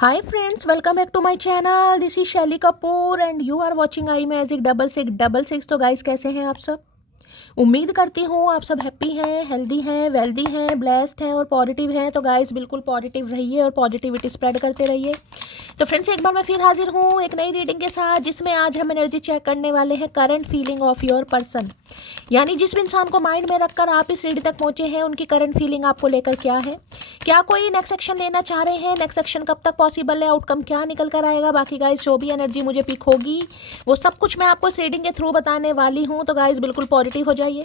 Hi friends, welcome back to my channel. This is Shelly Kapoor and you are watching I magic 6666। तो guys कैसे हैं आप सब? उम्मीद करती हूँ आप सब हैप्पी हैं, हेल्दी हैं, वेल्दी हैं, ब्लेस्ड हैं और पॉजिटिव हैं। तो गाइस बिल्कुल पॉजिटिव रहिए और पॉजिटिविटी स्प्रेड करते रहिए। तो फ्रेंड्स एक बार मैं फिर हाजिर हूँ एक नई रीडिंग के साथ, जिसमें आज हम एनर्जी चेक करने वाले हैं current feeling of your person. यानी जिस भी इंसान को माइंड में रखकर आप इस रीडिंग तक पहुंचे हैं, उनकी करंट फीलिंग आपको लेकर क्या है, क्या कोई नेक्स्ट एक्शन लेना चाह रहे हैं, नेक्स्ट एक्शन कब तक पॉसिबल है, आउटकम क्या निकल कर आएगा। बाकी गाइज जो भी एनर्जी मुझे पिक होगी वो सब कुछ मैं आपको इस रीडिंग के थ्रू बताने वाली हूँ। तो गाइज बिल्कुल पॉजिटिव हो जाइए।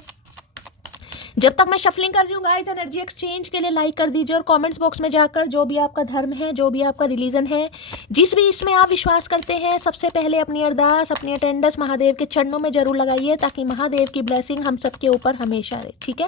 जब तक मैं शफलिंग कर रही हूँ गाइज, एनर्जी एक्सचेंज के लिए लाइक कर दीजिए और कमेंट्स बॉक्स में जाकर जो भी आपका धर्म है, जो भी आपका रिलीजन है, जिस भी इसमें आप विश्वास करते हैं, सबसे पहले अपनी अरदास, अपनी अटेंडेंस महादेव के चरणों में जरूर लगाइए, ताकि महादेव की ब्लेसिंग हम सबके ऊपर हमेशा रहे। ठीक है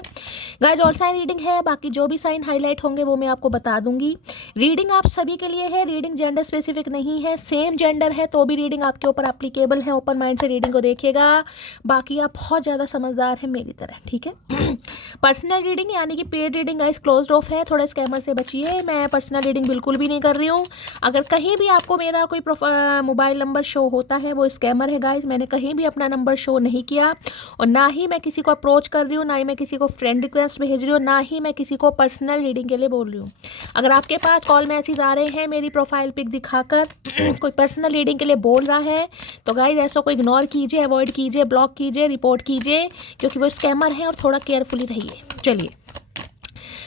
गाइज, ऑल साइन रीडिंग है, बाकी जो भी साइन हाईलाइट होंगे वो मैं आपको बता दूंगी। रीडिंग आप सभी के लिए है, रीडिंग जेंडर स्पेसिफिक नहीं है। सेम जेंडर है तो भी रीडिंग आपके ऊपर एप्लीकेबल है। ओपन माइंड से रीडिंग को देखिएगा। बाकी आप बहुत ज़्यादा समझदार हैं मेरी तरह। ठीक है पर्सनल रीडिंग यानी कि paid reading guys closed of है, थोड़ा स्कैमर से बचिए। मैं पर्सनल रीडिंग बिल्कुल भी नहीं कर रही हूँ। अगर कहीं भी आपको मेरा कोई मोबाइल नंबर शो होता है वो स्कैमर है गाइस। मैंने कहीं भी अपना नंबर शो नहीं किया और ना ही मैं किसी को अप्रोच कर रही हूँ, ना ही मैं किसी को फ्रेंड रिक्वेस्ट भेज रही हूँ, ना ही मैं किसी को पर्सनल रीडिंग के लिए बोल रही हूँ। अगर आपके पास कॉल मैसेज आ रहे हैं मेरी प्रोफाइल पिक दिखाकर कोई पर्सनल रीडिंग के लिए बोल रहा है, तो गाइस ऐसा को इग्नोर कीजिए, अवॉइड कीजिए, ब्लॉक कीजिए, रिपोर्ट कीजिए, क्योंकि वो स्कैमर है और थोड़ा केयरफुली रहिए। चलिए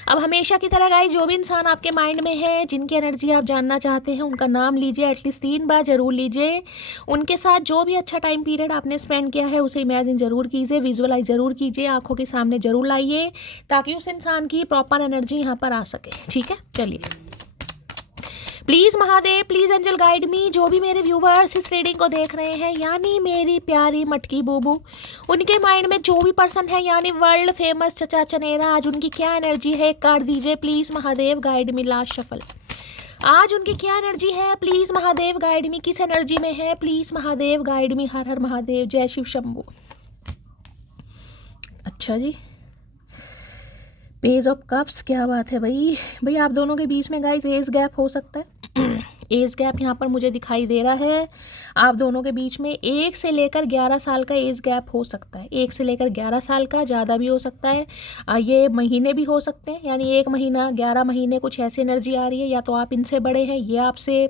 अब हमेशा की तरह गाइस, जो भी इंसान आपके माइंड में है, जिनकी एनर्जी आप जानना चाहते हैं, उनका नाम लीजिए, एटलीस्ट 3 बार जरूर लीजिए। उनके साथ जो भी अच्छा टाइम पीरियड आपने स्पेंड किया है उसे इमेजिन जरूर कीजिए, विजुअलाइज जरूर कीजिए, आंखों के सामने जरूर लाइए, ताकि उस इंसान की प्रॉपर एनर्जी यहाँ पर आ सके। ठीक है चलिए, please Mahadev, please angel guide me. जो भी मेरे व्यूवर्स इस रीडिंग को देख रहे हैं, यानी मेरी प्यारी मटकी बूबू, उनके माइंड में जो भी पर्सन है, यानी वर्ल्ड फेमस चचा चनेरा, आज उनकी क्या एनर्जी है कर दीजिए please Mahadev guide me. Last shuffle, आज उनकी क्या एनर्जी है प्लीज़ महादेव गाइड मी। किस एनर्जी में है प्लीज़ महादेव गाइड मी। हर हर महादेव, जय शिव शंभू। अच्छा जी, पेज ऑफ कप्स, क्या बात है भाई। भाई आप दोनों के बीच में गाइस एज गैप हो सकता है। एज गैप यहाँ पर मुझे दिखाई दे रहा है। आप दोनों के बीच में 1 से लेकर 11 साल का एज गैप हो सकता है। 1 से लेकर 11 साल का, ज़्यादा भी हो सकता है। ये महीने भी हो सकते हैं, यानी 1 महीना 11 महीने, कुछ ऐसी एनर्जी आ रही है। या तो आप इनसे बड़े हैं, ये आपसे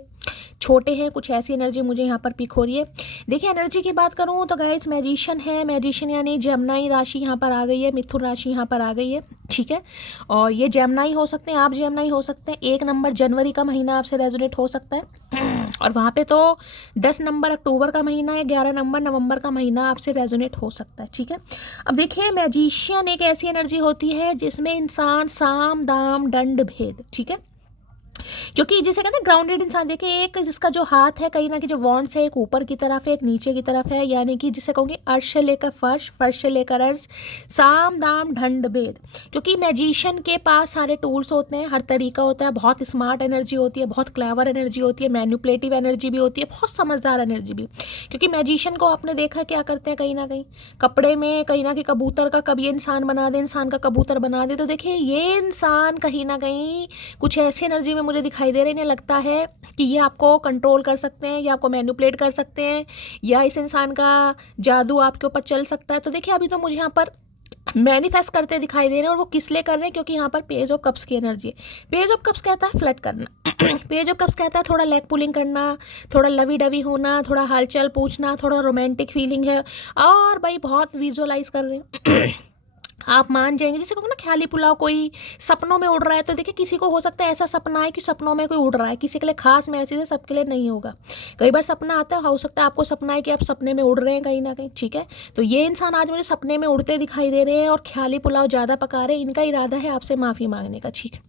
छोटे हैं, कुछ ऐसी एनर्जी मुझे यहाँ पर पिक हो रही है। देखिए एनर्जी की बात करूँ तो गाइस मैजिशियन है, मैजिशियन यानी जेमिनी राशि यहाँ पर आ गई है, मिथुन राशि यहाँ पर आ गई है। ठीक है, और ये जेमिनी हो सकते हैं, आप जेमिनी हो सकते हैं। 1 नंबर जनवरी का महीना आपसे रेजोनेट हो सकता है और वहाँ पे तो 10 नंबर अक्टूबर का महीना है, 11 नंबर नवंबर का महीना आपसे रेजोनेट हो सकता है। ठीक है, अब देखिए मैजिशियन एक ऐसी एनर्जी होती है जिसमें इंसान साम दाम दंड भेद, ठीक है, क्योंकि जिसे कहते हैं ग्राउंडेड इंसान। देखिए एक जिसका जो हाथ है, कहीं ना कहीं जो वॉन्ट्स है, एक ऊपर की तरफ है, एक नीचे की तरफ है, यानी कि जिसे कहूँगी अर्श से लेकर फर्श, फर्श से लेकर अर्श, साम दाम ढंड भेद। क्योंकि मैजिशियन के पास सारे टूल्स होते हैं, हर तरीका होता है, बहुत स्मार्ट एनर्जी होती है, बहुत क्लेवर एनर्जी होती है, मैनिपुलेटिव एनर्जी भी होती है, बहुत समझदार एनर्जी भी। क्योंकि मैजिशियन को आपने देखा क्या करते हैं, कहीं ना कहीं कपड़े में कहीं ना कहीं कबूतर का कभी इंसान बना दे, इंसान का कबूतर बना दे। तो देखिए ये इंसान कहीं ना कहीं कुछ ऐसी एनर्जी में मुझे दिखाई दे रहा है, इन्हें लगता है कि ये आपको कंट्रोल कर सकते हैं, या आपको मैनिपुलेट कर सकते हैं, या इस इंसान का जादू आपके ऊपर चल सकता है। तो देखिए अभी तो मुझे यहाँ पर मैनिफेस्ट करते दिखाई दे रहे हैं, और वो किस लिए कर रहे हैं, क्योंकि यहाँ पर पेज ऑफ कप्स की एनर्जी है। पेज ऑफ कप्स कहता है फ्लर्ट करना पेज ऑफ कप्स कहता है थोड़ा लेग पुलिंग करना, थोड़ा लवी डवी होना, थोड़ा हालचाल पूछना, थोड़ा रोमांटिक फीलिंग है, और भाई बहुत विजुअलाइज कर रहे हैं आप मान जाएंगे। जैसे कहूँ ना ख्याली पुलाव, कोई सपनों में उड़ रहा है, तो देखिए किसी को हो सकता है ऐसा सपना है कि सपनों में कोई उड़ रहा है, किसी के लिए खास मैसेज है, सबके लिए नहीं होगा। कई बार सपना आता है, हो सकता है आपको सपना है कि आप सपने में उड़ रहे हैं कहीं ना कहीं। ठीक है, तो ये इंसान आज मुझे सपने में उड़ते दिखाई दे रहे हैं और ख्याली पुलाव ज़्यादा पका रहे हैं। इनका इरादा है आपसे माफ़ी मांगने का। ठीक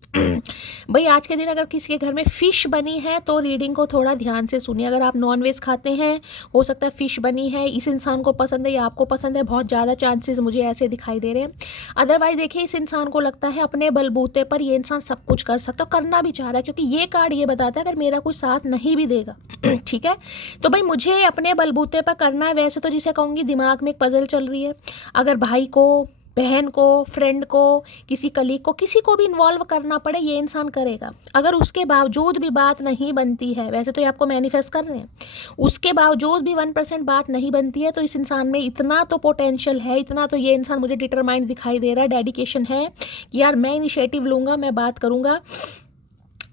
भाई आज के दिन अगर किसी के घर में फ़िश बनी है तो रीडिंग को थोड़ा ध्यान से सुनिए। अगर आप नॉनवेज खाते हैं, हो सकता है फ़िश बनी है, इस इंसान को पसंद है या आपको पसंद है, बहुत ज़्यादा चांसेस मुझे ऐसे दिखाई दे रहे हैं। अदरवाइज देखिए इस इंसान को लगता है अपने बलबूते पर ये इंसान सब कुछ कर सकता है, करना भी चाह रहा है, क्योंकि ये कार्ड ये बताता है अगर मेरा कोई साथ नहीं भी देगा ठीक है, तो भाई मुझे अपने बलबूते पर करना है। वैसे तो जिसे कहूँगी दिमाग में एक पजल चल रही है, अगर भाई को बहन को, फ्रेंड को, किसी कलीग को, किसी को भी इन्वॉल्व करना पड़े, ये इंसान करेगा। अगर उसके बावजूद भी बात नहीं बनती है, वैसे तो ये आपको मैनिफेस्ट कर रहे हैं, उसके बावजूद भी 1% बात नहीं बनती है, तो इस इंसान में इतना तो पोटेंशियल है, इतना तो ये इंसान मुझे डिटरमाइंड दिखाई दे रहा है, डेडिकेशन है कि यार मैं इनिशिएटिव लूँगा, मैं बात करूँगा।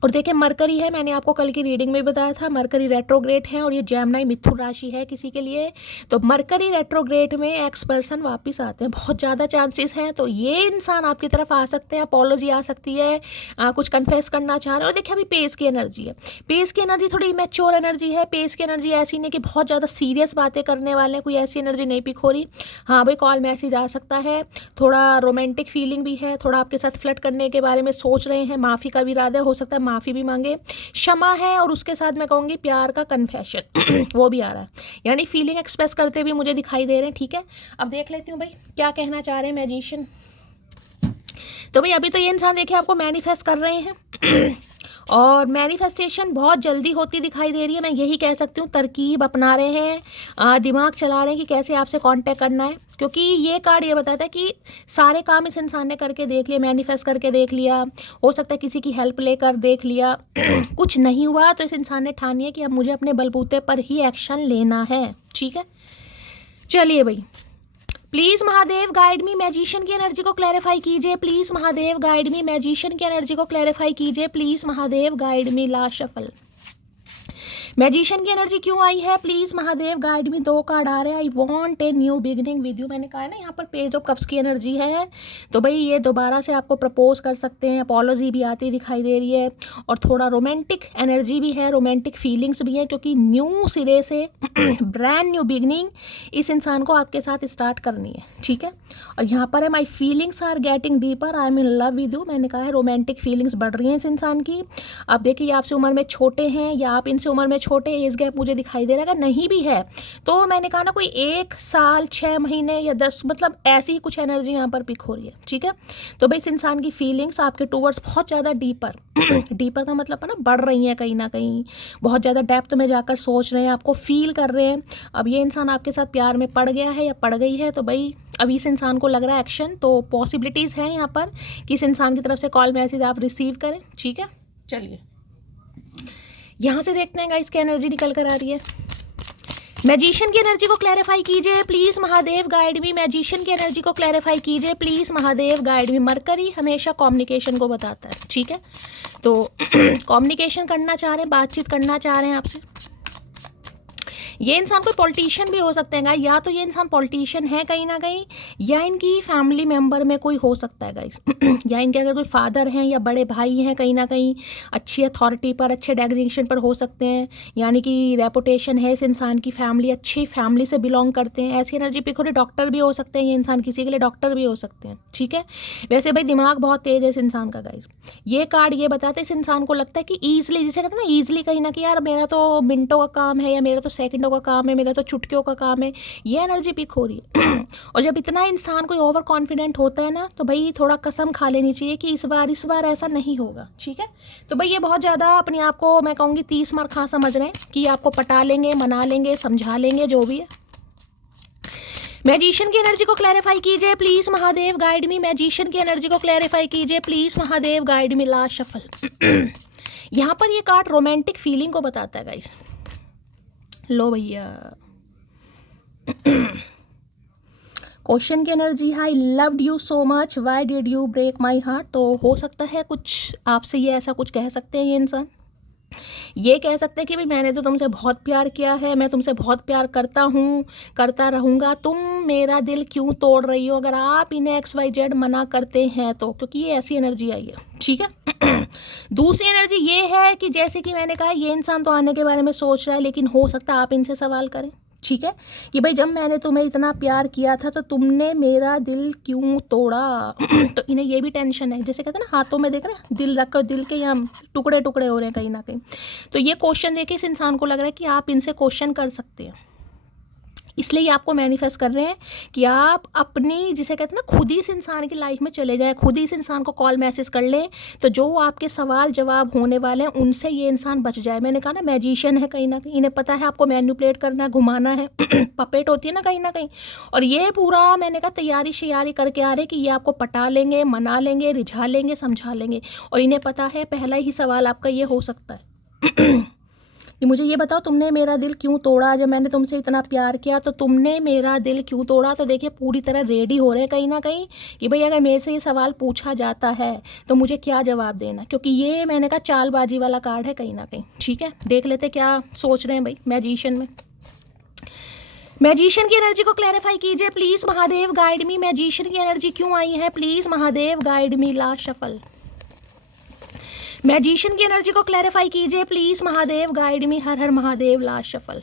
और देखिए मरकरी है, मैंने आपको कल की रीडिंग में बताया था, मरकरी रेट्रोग्रेड है और ये जेमिनी मिथुन राशि है किसी के लिए। तो मरकरी रेट्रोग्रेड में एक्स पर्सन वापस आते हैं, बहुत ज़्यादा चांसेस हैं। तो ये इंसान आपकी तरफ आ सकते हैं, अपॉलॉजी आ सकती है, कुछ कन्फेस करना चाह रहे हैं। और देखिए अभी पेस की एनर्जी है, पेस की एनर्जी थोड़ी मैच्योर एनर्जी है। पेस की एनर्जी ऐसी नहीं कि बहुत ज़्यादा सीरियस बातें करने वाले हैं, कोई ऐसी एनर्जी नहीं पिक हो रही। हाँ भाई कॉल मैसेज आ सकता है, थोड़ा रोमांटिक फीलिंग भी है, थोड़ा आपके साथ फ्लर्ट करने के बारे में सोच रहे हैं, माफ़ी का भी इरादा हो सकता है, माफ़ी भी मांगे, क्षमा है, और उसके साथ मैं कहूँगी प्यार का कन्फेशन वो भी आ रहा है, यानी फीलिंग एक्सप्रेस करते भी मुझे दिखाई दे रहे हैं। ठीक है, अब देख लेती हूँ भाई क्या कहना चाह रहे हैं मैजिशियन। तो भाई अभी तो ये इंसान देखिए आपको मैनिफेस्ट कर रहे हैं और मैनिफेस्टेशन बहुत जल्दी होती दिखाई दे रही है। मैं यही कह सकती हूँ, तरकीब अपना रहे हैं, दिमाग चला रहे हैं कि कैसे आपसे कांटेक्ट करना है, क्योंकि ये कार्ड ये बताता है कि सारे काम इस इंसान ने करके देख लिए, मैनिफेस्ट करके देख लिया, हो सकता है किसी की हेल्प लेकर देख लिया कुछ नहीं हुआ, तो इस इंसान ने ठानी है कि अब मुझे अपने बलबूते पर ही एक्शन लेना है। ठीक है, चलिए भाई, please Mahadev guide me, magician की एनर्जी को क्लैरिफाई कीजिए। Please Mahadev guide me, magician की एनर्जी को क्लैरिफाई कीजिए। Please Mahadev guide me. Last shuffle, magician की एनर्जी क्यों आई है? Please Mahadev guide me. 2 card आ रहे हैं। I want a new beginning with you. मैंने कहा है ना यहाँ पर पेज ऑफ कप्स की एनर्जी है, तो भाई ये दोबारा से आपको प्रपोज कर सकते हैं, अपॉलॉजी भी आती दिखाई दे रही है, और थोड़ा रोमांटिक एनर्जी भी है, रोमांटिक फीलिंग्स भी हैं, क्योंकि न्यू सिरे से ब्रांड न्यू बिगिनिंग इस इंसान को आपके साथ स्टार्ट करनी है। ठीक है, और यहाँ पर है my feelings are getting deeper, I am in love with you. मैंने कहा है रोमांटिक फीलिंग्स बढ़ रही हैं इस इंसान की। आप देखिए आपसे उम्र में छोटे हैं या आप इनसे उम्र में छोटे, एज गैप मुझे दिखाई दे रहा है। अगर नहीं भी है तो मैंने कहा ना कोई 1 साल 6 महीने या 10, मतलब ऐसी ही कुछ एनर्जी यहाँ पर पिक हो रही है। ठीक है, तो भाई इस इंसान की फीलिंग्स आपके टूवर्ड्स बहुत ज़्यादा डीपर डीपर का मतलब है ना बढ़ रही हैं, कहीं ना कहीं बहुत ज़्यादा डेप्थ में जाकर सोच रहे हैं, आपको फील कर रहे हैं। अब ये इंसान आपके साथ प्यार में पड़ गया है या पड़ गई है, तो भाई अभी इस इंसान को लग रहा है एक्शन, तो पॉसिबिलिटीज़ हैं यहाँ पर कि इस इंसान की तरफ से कॉल मैसेज आप रिसीव करें। ठीक है, चलिए यहाँ से देखते हैं गाइस क्या एनर्जी निकल कर आ रही है। मैजिशियन की एनर्जी को क्लैरिफाई कीजिए please Mahadev guide me. Magician की एनर्जी को क्लैरिफाई कीजिए please Mahadev guide me. Mercury हमेशा कम्युनिकेशन को बताता है। ठीक है, तो कम्युनिकेशन करना चाह रहे हैं, बातचीत करना चाह रहे हैं आपसे। ये इंसान कोई पॉलिटिशियन भी हो सकते हैं गाइस, या तो ये इंसान पॉलिटिशियन है कहीं ना कहीं, या इनकी फैमिली मेंबर में कोई हो सकता है गाइस या इनके अगर कोई फादर हैं या बड़े भाई हैं कहीं ना कहीं अच्छी अथॉरिटी पर, अच्छे डेजिग्नेशन पर हो सकते हैं, यानी कि रेपुटेशन है इस इंसान की, फैमिली अच्छी फैमिली से बिलोंग करते हैं, ऐसी एनर्जी पिक हो रही। डॉक्टर भी हो सकते हैं ये इंसान, किसी के लिए डॉक्टर भी हो सकते हैं। ठीक है, वैसे भाई दिमाग बहुत तेज है इस इंसान का गाइस। ये कार्ड ये बताते हैं इस इंसान को लगता है कि ईजिली, जिसे कहते हैं ना ईजिली, कहीं ना कहीं यार मेरा तो मिनटों का काम है या मेरा तो सेकंडों का काम है, मेरा तो चुटकियों का काम है, ये एनर्जी पिक हो रही है और जब इतना इंसान कोई ओवर कॉन्फिडेंट होता है ना, तो भाई थोड़ा कसम खा लेनी चाहिए कि इस बार ऐसा नहीं होगा। ठीक है, तो भाई ये बहुत ज़्यादा अपने आप को मैं कहूँगी 30 मार खा समझ रहे हैं कि आपको पटा लेंगे, मना लेंगे, समझा लेंगे, जो भी है। मैजिशियन की एनर्जी को क्लैरिफाई कीजिए please Mahadev guide me. Magician की एनर्जी को क्लैरिफाई कीजिए please Mahadev guide me. Last shuffle यहाँ पर ये कार्ड रोमांटिक फीलिंग को बताता है गाइस। लो भैया, क्वेश्चन की एनर्जी है I loved you so much why did you break my heart. तो हो सकता है कुछ आपसे ये ऐसा कुछ कह सकते हैं ये इंसान, ये कह सकते हैं कि भाई मैंने तो तुमसे बहुत प्यार किया है, मैं तुमसे बहुत प्यार करता हूँ, करता रहूँगा, तुम मेरा दिल क्यों तोड़ रही हो अगर आप इन्हें XYZ मना करते हैं तो, क्योंकि ये ऐसी एनर्जी आई है। ठीक है, दूसरी एनर्जी ये है कि जैसे कि मैंने कहा ये इंसान तो आने के बारे में सोच रहा है, लेकिन हो सकता है आप इनसे सवाल करें। ठीक है, कि भाई जब मैंने तुम्हें इतना प्यार किया था तो तुमने मेरा दिल क्यों तोड़ा तो इन्हें ये भी टेंशन है, जैसे कहते हैं ना हाथों में देख रहे हैं दिल रख कर, दिल के यहाँ टुकड़े टुकड़े हो रहे हैं कहीं ना कहीं। तो ये क्वेश्चन देके इस इंसान को लग रहा है कि आप इनसे क्वेश्चन कर सकते हैं इसलिए ये आपको मैनिफेस्ट कर रहे हैं कि आप अपनी, जिसे कहते हैं ना, खुद ही इस इंसान की लाइफ में चले जाएं, खुद ही इस इंसान को कॉल मैसेज कर लें, तो जो आपके सवाल जवाब होने वाले हैं उनसे ये इंसान बच जाए। मैंने कहा ना, मैजिशियन है कहीं ना कहीं, इन्हें पता है आपको मैनिपुलेट करना है, घुमाना है पपेट होती है ना कहीं ना कहीं। और ये पूरा मैंने कहा तैयारी शैयारी करके आ रहे कि ये आपको पटा लेंगे, मना लेंगे, रिझा लेंगे, समझा लेंगे। और इन्हें पता है पहला ही सवाल आपका ये हो सकता है कि मुझे ये बताओ, तुमने मेरा दिल क्यों तोड़ा? जब मैंने तुमसे इतना प्यार किया तो तुमने मेरा दिल क्यों तोड़ा? तो देखिए पूरी तरह रेडी हो रहे हैं कहीं ना कहीं कि भाई अगर मेरे से ये सवाल पूछा जाता है तो मुझे क्या जवाब देना, क्योंकि ये मैंने कहा चालबाजी वाला कार्ड है कहीं ना कहीं। ठीक है, देख लेते क्या सोच रहे हैं भाई मैजिशियन में। मैजिशियन की एनर्जी को क्लैरिफाई कीजिए please, Mahadev guide me. Magician की एनर्जी क्यों आई है please, Mahadev guide me. Last shuffle. Magician की एनर्जी को क्लैरिफाई कीजिए प्लीज, महादेव गाइड मी। हर हर महादेव। Last shuffle.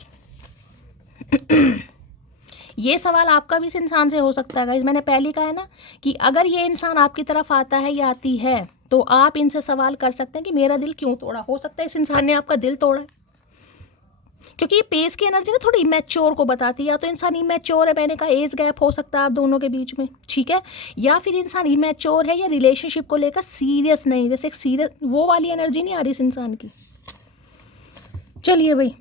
ये सवाल आपका भी इस इंसान से हो सकता है गाइस। मैंने पहले कहा है ना कि अगर ये इंसान आपकी तरफ आता है या आती है तो आप इनसे सवाल कर सकते हैं कि मेरा दिल क्यों तोड़ा। हो सकता है इस इंसान ने आपका दिल तोड़ा है, क्योंकि ये पेस की एनर्जी ना थोड़ी इमेच्योर को बताती है। या तो इंसान इमेच्योर है, मैंने कहा एज गैप हो सकता है आप दोनों के बीच में, ठीक है, या फिर इंसान इमेच्योर है या रिलेशनशिप को लेकर सीरियस नहीं, जैसे एक सीरियस वो वाली एनर्जी नहीं आ रही इस इंसान की। चलिए भाई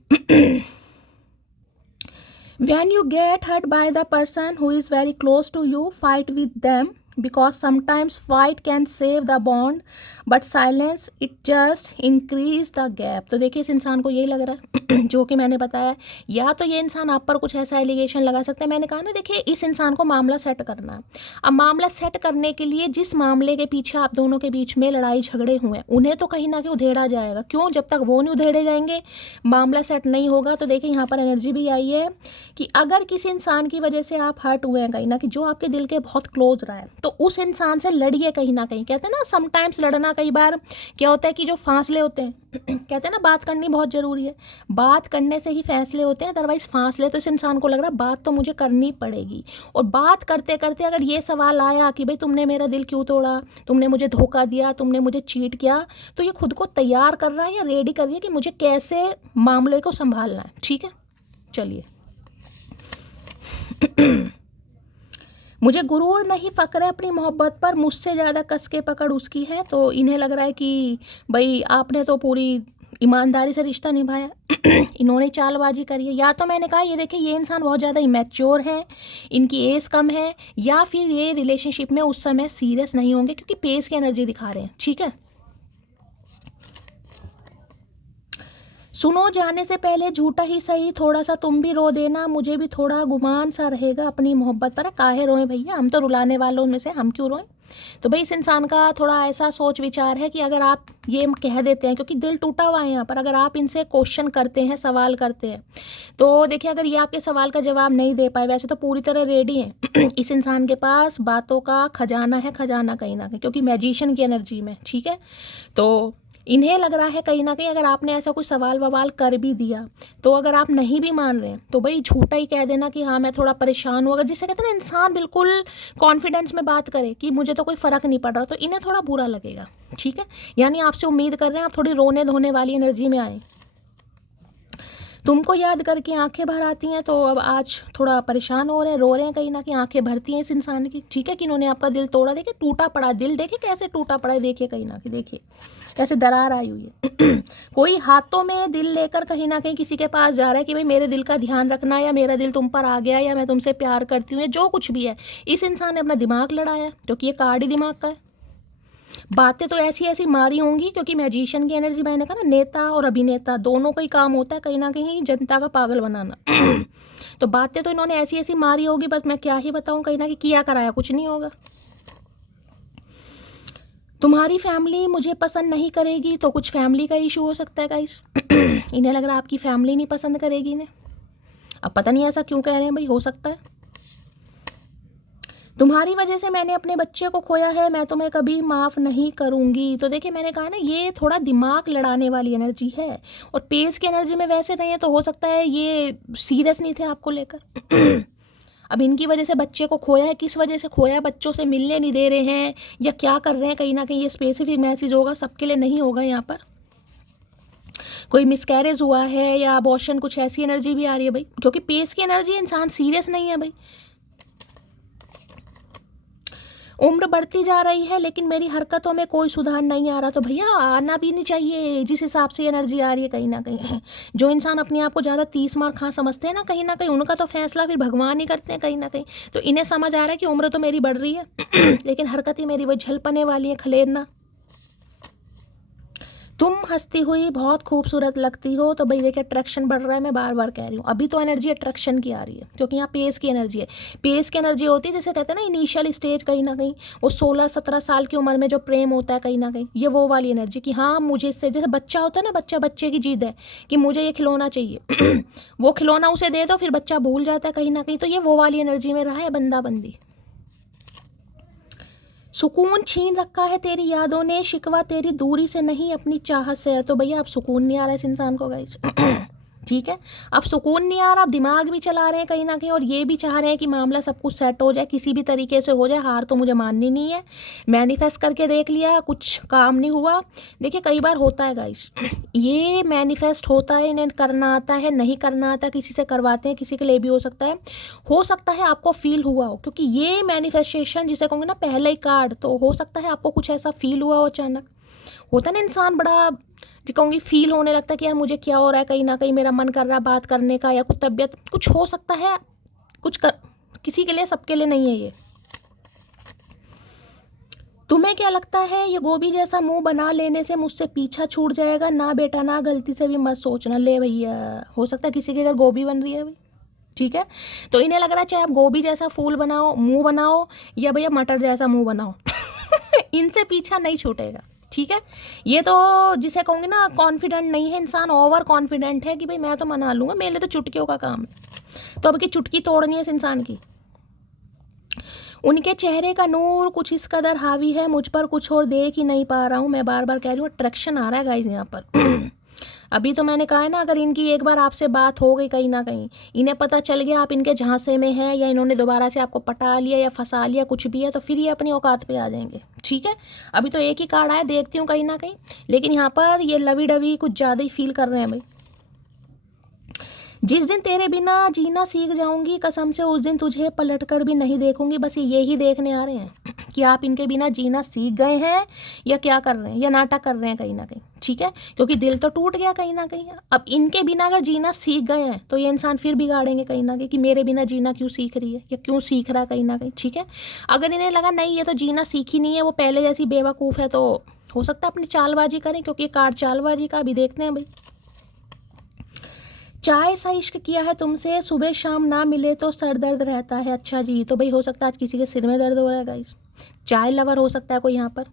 when you get hurt by the person who is very close to you, fight with them because sometimes fight can save the bond but silence it just increase the gap। तो देखिए इस इंसान को यही लग रहा है जो कि मैंने बताया, या तो ये इंसान आप पर कुछ ऐसा एलिगेशन लगा सकता है। मैंने कहा ना, देखिए इस इंसान को मामला सेट करना है। अब मामला सेट करने के लिए जिस मामले के पीछे आप दोनों के बीच में लड़ाई झगड़े हुए हैं उन्हें तो कहीं ना कहीं उधेड़ा जाएगा। क्यों? जब तक वो नहीं उधेड़े जाएंगे मामला सेट नहीं होगा। तो देखिए यहाँ पर एनर्जी भी आई है कि अगर किसी इंसान की वजह से आप हर्ट हुए हैं कहीं ना, कि जो आपके दिल के बहुत क्लोज रहा है, तो उस इंसान से लड़िए कहीं ना कहीं। कहते हैं ना समटाइम्स लड़ना, कई बार क्या होता है कि जो फासले होते हैं कहते हैं ना बात करनी बहुत ज़रूरी है, बात करने से ही फैसले होते हैं, अदरवाइज फासले। तो इस इंसान को लग रहा है बात तो मुझे करनी पड़ेगी। और बात करते करते अगर ये सवाल आया कि भाई तुमने मेरा दिल क्यों तोड़ा, तुमने मुझे धोखा दिया, तुमने मुझे चीट किया, तो ये खुद को तैयार कर रहा है या रेडी कर रही है कि मुझे कैसे मामले को संभालना है। ठीक है, चलिए मुझे गुरूर नहीं फक्र है अपनी मोहब्बत पर, मुझसे ज़्यादा कस के पकड़ उसकी है। तो इन्हें लग रहा है कि भाई आपने तो पूरी ईमानदारी से रिश्ता निभाया इन्होंने चालबाजी करी है। या तो मैंने कहा ये देखिए ये इंसान बहुत ज़्यादा इमेच्योर है, इनकी एज कम है, या फिर ये रिलेशनशिप में उस समय सीरियस नहीं होंगे क्योंकि पेस की एनर्जी दिखा रहे हैं। ठीक है, सुनो जाने से पहले झूठा ही सही थोड़ा सा तुम भी रो देना, मुझे भी थोड़ा गुमान सा रहेगा अपनी मोहब्बत पर। काहे रोएं भैया, हम तो रुलाने वालों में से, हम क्यों रोएं। तो भाई इस इंसान का थोड़ा ऐसा सोच विचार है कि अगर आप ये कह देते हैं, क्योंकि दिल टूटा हुआ है यहाँ पर, अगर आप इनसे क्वेश्चन करते हैं, सवाल करते हैं, तो देखिए अगर ये आपके सवाल का जवाब नहीं दे पाए, वैसे तो पूरी तरह रेडी हैं इस इंसान के पास बातों का खजाना है, खजाना कहीं ना कहीं, क्योंकि मैजिशियन की एनर्जी में। ठीक है, तो इन्हें लग रहा है कहीं ना कहीं अगर आपने ऐसा कुछ सवाल ववाल कर भी दिया, तो अगर आप नहीं भी मान रहे हैं तो भाई झूठा ही कह देना कि हाँ मैं थोड़ा परेशान हूँ। अगर जिसे कहते हैं ना इंसान बिल्कुल कॉन्फिडेंस में बात करे कि मुझे तो कोई फ़र्क नहीं पड़ रहा, तो इन्हें थोड़ा बुरा लगेगा। ठीक है, यानी आपसे उम्मीद कर रहे हैं आप थोड़ी रोने धोने वाली एनर्जी में आए। तुमको याद करके आंखें भर आती हैं, तो अब आज थोड़ा परेशान हो रहे हैं, रो रहे हैं कहीं ना कहीं, आंखें भरती हैं इस इंसान की। ठीक है, कि इन्होंने आपका दिल तोड़ा। देखिए टूटा पड़ा दिल, देखिए कैसे टूटा पड़ा है, देखिए कहीं ना कहीं, देखिए कैसे दरार आई हुई है कोई हाथों में दिल लेकर कहीं ना कहीं किसी के पास जा रहा है कि भाई मेरे दिल का ध्यान रखना, या मेरा दिल तुम पर आ गया, या मैं तुमसे प्यार करती हूँ, या जो कुछ भी है। इस इंसान ने अपना दिमाग लड़ाया, क्योंकि ये कार्ड ही दिमाग का है। बातें तो ऐसी ऐसी मारी होंगी, क्योंकि मैजिशियन की एनर्जी, मैंने कहा ना नेता और अभिनेता दोनों का ही काम होता है कहीं ना कहीं जनता का पागल बनाना तो बातें तो इन्होंने ऐसी ऐसी मारी होगी, बस मैं क्या ही बताऊं, कहीं ना कहीं किया कराया कुछ नहीं होगा। तुम्हारी फैमिली मुझे पसंद नहीं करेगी, तो कुछ फैमिली का इशू हो सकता है गाइस इन्हें लग रहा है आपकी फैमिली नहीं पसंद करेगी इन्हें। अब पता नहीं ऐसा क्यों कह रहे हैं भाई, हो सकता है। तुम्हारी वजह से मैंने अपने बच्चे को खोया है, मैं तुम्हें कभी माफ़ नहीं करूँगी। तो देखिए मैंने कहा ना ये थोड़ा दिमाग लड़ाने वाली एनर्जी है, और पेस की एनर्जी में वैसे नहीं है, तो हो सकता है ये सीरियस नहीं थे आपको लेकर अब इनकी वजह से बच्चे को खोया है, किस वजह से खोया, बच्चों से मिलने नहीं दे रहे हैं या क्या कर रहे हैं, कहीं ना कहीं ये स्पेसिफिक मैसेज होगा, सबके लिए नहीं होगा यहाँ पर। कोई मिसकैरेज हुआ है या अबॉर्शन, कुछ ऐसी एनर्जी भी आ रही है भाई, क्योंकि पेस की एनर्जी है, इंसान सीरियस नहीं है भाई। उम्र बढ़ती जा रही है लेकिन मेरी हरकतों में कोई सुधार नहीं आ रहा, तो भैया आना भी नहीं चाहिए जिस हिसाब से एनर्जी आ रही है कहीं ना कहीं। जो इंसान अपने आप को ज़्यादा 30 मार खा समझते हैं ना कहीं उनका तो फैसला फिर भगवान ही करते हैं कहीं ना कहीं। तो इन्हें समझ आ रहा है कि उम्र तो मेरी बढ़ रही है लेकिन हरकतें मेरी वो झलपने वाली है, खलेरना। तुम हंसती हुई बहुत खूबसूरत लगती हो, तो भाई देखिए अट्रैक्शन बढ़ रहा है, मैं बार बार कह रही हूँ। अभी तो एनर्जी अट्रैक्शन की आ रही है क्योंकि यहाँ पेस की एनर्जी है। पेस की एनर्जी होती है जैसे कहते हैं ना इनिशियल स्टेज, कहीं ना कहीं वो 16-17 साल की उम्र में जो प्रेम होता है कहीं ना कहीं, ये वो वाली एनर्जी कि हाँ मुझे इससे, जैसे बच्चा होता है ना, बच्चे की जिद है कि मुझे ये खिलौना चाहिए वो खिलौना उसे दे दो, फिर बच्चा भूल जाता है कहीं ना कहीं। तो ये वो वाली एनर्जी में रहा है बंदा बंदी। सुकून छीन रखा है तेरी यादों ने, शिकवा तेरी दूरी से नहीं अपनी चाहत से है। तो भैया अब सुकून नहीं आ रहा है इस इंसान को गाइस ठीक है, अब सुकून नहीं आ रहा, अब दिमाग भी चला रहे हैं कहीं ना कहीं, और ये भी चाह रहे हैं कि मामला सब कुछ सेट हो जाए, किसी भी तरीके से हो जाए। हार तो मुझे माननी नहीं है, मैनिफेस्ट करके देख लिया, कुछ काम नहीं हुआ। देखिए कई बार होता है गाइस, ये मैनिफेस्ट होता है, इन्हें करना आता है, नहीं करना आता, किसी से करवाते हैं, किसी के लिए भी हो सकता है आपको फील हुआ हो, क्योंकि ये मैनिफेस्टेशन जिसे कहूँगे ना पहले ही कार्ड, तो हो सकता है आपको कुछ ऐसा फील हुआ हो। अचानक होता ना इंसान बड़ा जो कहूँगी फील होने लगता है कि यार मुझे क्या हो रहा है, कहीं ना कहीं मेरा मन कर रहा है बात करने का, या कुछ तबीयत कुछ हो सकता है, किसी के लिए, सबके लिए नहीं है ये। तुम्हें क्या लगता है ये गोभी जैसा मुंह बना लेने से मुझसे पीछा छूट जाएगा? ना बेटा ना, गलती से भी मत सोचना। ले भैया, हो सकता है किसी के घर गोभी बन रही है भाई, ठीक है, तो इन्हें लग रहा है चाहे आप गोभी जैसा फूल बनाओ, मुंह बनाओ, या भैया मटर जैसा मुंह बनाओ इनसे पीछा नहीं छूटेगा, ठीक है। ये तो जिसे कहूँगी ना कॉन्फिडेंट नहीं है इंसान, ओवर कॉन्फिडेंट है कि भाई मैं तो मना लूँगा, मेरे लिए तो चुटकियों का काम है। तो अब की चुटकी तोड़नी है इस इंसान की। उनके चेहरे का नूर कुछ इस कदर हावी है मुझ पर, कुछ और देख ही नहीं पा रहा हूँ। मैं बार बार कह रही हूँ अट्रैक्शन आ रहा है गाइज यहाँ पर अभी तो मैंने कहा है ना, अगर इनकी एक बार आपसे बात हो गई कहीं ना कहीं, इन्हें पता चल गया आप इनके झांसे में हैं, या इन्होंने दोबारा से आपको पटा लिया या फंसा लिया, कुछ भी है, तो फिर ये अपनी औकात पे आ जाएंगे, ठीक है। अभी तो एक ही कार्ड आया, देखती हूँ कहीं ना कहीं, लेकिन यहाँ पर ये लवी डवी कुछ ज़्यादा ही फील कर रहे हैं भाई। जिस दिन तेरे बिना जीना सीख जाऊंगी कसम से, उस दिन तुझे पलट कर भी नहीं देखूंगी। बस ये ही देखने आ रहे हैं कि आप इनके बिना जीना सीख गए हैं या क्या कर रहे हैं, या नाटक कर रहे हैं कहीं ना कहीं, ठीक है, क्योंकि दिल तो टूट गया कहीं ना कहीं। अब इनके बिना अगर जीना सीख गए हैं तो ये इंसान फिर बिगाड़ेंगे कहीं ना कहीं कि मेरे बिना जीना क्यों सीख रही है या क्यों सीख रहा है कहीं ना कहीं, ठीक है। अगर इन्हें लगा नहीं ये तो जीना सीखी नहीं है, वो पहले जैसी बेवकूफ़ है, तो हो सकता है अपनी चालबाजी करें, क्योंकि ये कार्ड चालबाजी का। अभी देखते हैं भाई। चाय सा इश्क किया है तुमसे, सुबह शाम ना मिले तो सर दर्द रहता है। अच्छा जी, तो भाई हो सकता है आज किसी के सिर में दर्द हो रहा है गाइस, चाय लवर हो सकता है कोई यहाँ पर,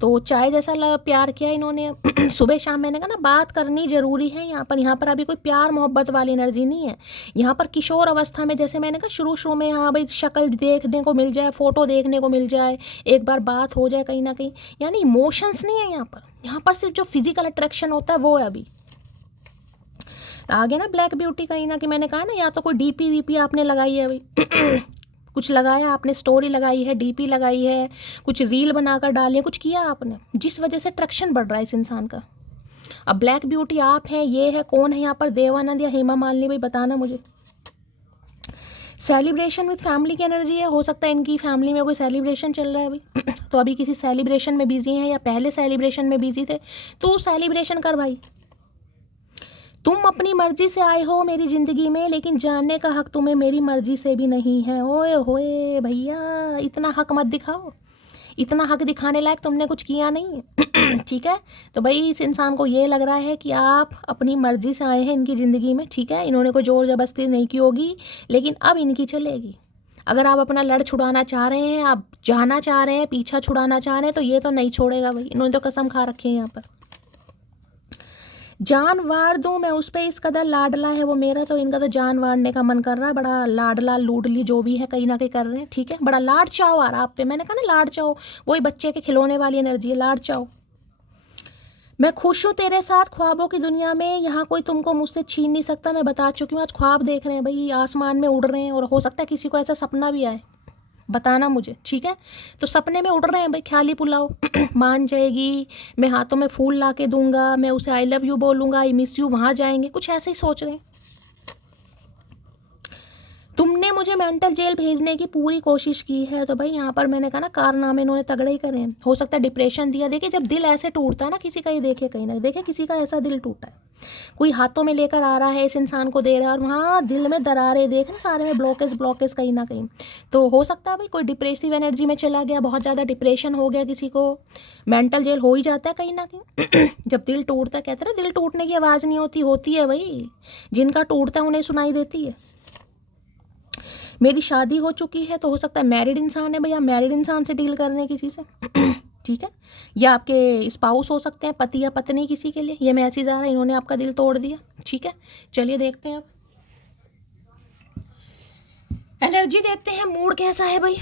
तो चाय जैसा प्यार किया इन्होंने सुबह शाम। मैंने कहा ना बात करनी जरूरी है यहाँ पर अभी कोई प्यार मोहब्बत वाली एनर्जी नहीं है। यहाँ पर किशोर अवस्था में, जैसे मैंने कहा शुरू में, हाँ भाई शक्ल देखने को मिल जाए, फोटो देखने को मिल जाए, एक बार बात हो जाए कहीं ना कहीं, यानी इमोशंस नहीं है यहाँ पर सिर्फ जो फिजिकल अट्रैक्शन होता है वो है। अभी आ गया ना ब्लैक ब्यूटी कहीं ना कि मैंने कहा ना, या तो कोई डीपी वीपी आपने लगाई है भाई कुछ लगाया आपने, स्टोरी लगाई है, डीपी लगाई है, कुछ रील बनाकर डाली है, कुछ किया आपने, जिस वजह से अट्रैक्शन बढ़ रहा है इस इंसान का। अब ब्लैक ब्यूटी आप हैं, ये है, कौन है यहाँ पर, देवानंद या हेमा मालिनी, भाई बताना मुझे। सेलिब्रेशन विद फैमिली की एनर्जी है, हो सकता है इनकी फैमिली में कोई सेलिब्रेशन चल रहा है भाई तो अभी किसी सेलिब्रेशन में बिजी हैं या पहले सेलिब्रेशन में बिजी थे, तो सेलिब्रेशन कर भाई। तुम अपनी मर्जी से आए हो मेरी ज़िंदगी में, लेकिन जानने का हक तुम्हें मेरी मर्जी से भी नहीं है। ओए होए भैया, इतना हक मत दिखाओ, इतना हक दिखाने लायक तुमने कुछ किया नहीं है ठीक है। तो भाई इस इंसान को ये लग रहा है कि आप अपनी मर्जी से आए हैं इनकी ज़िंदगी में, ठीक है। इन्होंने कोई ज़ोर ज़बरदस्ती नहीं की होगी, लेकिन अब इनकी चलेगी। अगर आप अपना लड़ छुड़ाना चाह रहे हैं, आप जाना चाह रहे हैं, पीछा छुड़ाना चाह रहे हैं, तो ये तो नहीं छोड़ेगा भाई। इन्होंने तो कसम खा रखी है यहाँ पर, जान वार दूँ मैं उस पर, इस कदर लाडला है वो मेरा, तो इनका तो जान वारने का मन कर रहा है। बड़ा लाडला लूडली जो भी है कहीं ना कहीं कर रहे हैं, ठीक है। बड़ा लाड चाओ आ रहा आप पे, मैंने कहा ना लाड चाओ, वही बच्चे के खिलौने वाली एनर्जी है, लाड चाओ। मैं खुश हूँ तेरे साथ ख्वाबों की दुनिया में, यहाँ कोई तुमको मुझसे छीन नहीं सकता। मैं बता चुकी हूँ, आज ख्वाब देख रहे हैं भाई, आसमान में उड़ रहे हैं, और हो सकता है किसी को ऐसा सपना भी आए, बताना मुझे, ठीक है। तो सपने में उड़ रहे हैं भाई ख्याली पुलाव मान जाएगी, मैं हाथों में फूल ला के दूंगा, मैं उसे आई लव यू बोलूँगा, आई मिस यू, वहाँ जाएंगे, कुछ ऐसे ही सोच रहे हैं। तुमने मुझे मेंटल जेल भेजने की पूरी कोशिश की है, तो भाई यहाँ पर मैंने कहा ना कारनामे इन्होंने तगड़े ही करे हैं। हो सकता है डिप्रेशन दिया। देखिए जब दिल ऐसे टूटता है ना किसी का, ये देखे कहीं ना देखे किसी का ऐसा दिल टूटा है, कोई हाथों में लेकर आ रहा है, इस इंसान को दे रहा है और वहाँ दिल में दरारें देख ना सारे में ब्लॉकेज कहीं ना कहीं। तो हो सकता है भाई कोई डिप्रेसिव एनर्जी में चला गया, बहुत ज़्यादा डिप्रेशन हो गया, किसी को मेंटल जेल हो ही जाता है कहीं ना कहीं जब दिल टूटता है। कहते हैं ना दिल टूटने की आवाज़ नहीं होती है भाई, जिनका टूटता है उन्हें सुनाई देती है। मेरी शादी हो चुकी है, तो हो सकता है मैरिड इंसान है भैया, मैरिड इंसान से डील करने हैं किसी से ठीक है, या आपके स्पाउस हो सकते हैं, पति या पत्नी किसी के लिए। ये मैसेज आ रहा है, इन्होंने आपका दिल तोड़ दिया, ठीक है। चलिए देखते हैं अब एनर्जी, देखते हैं मूड कैसा है भाई।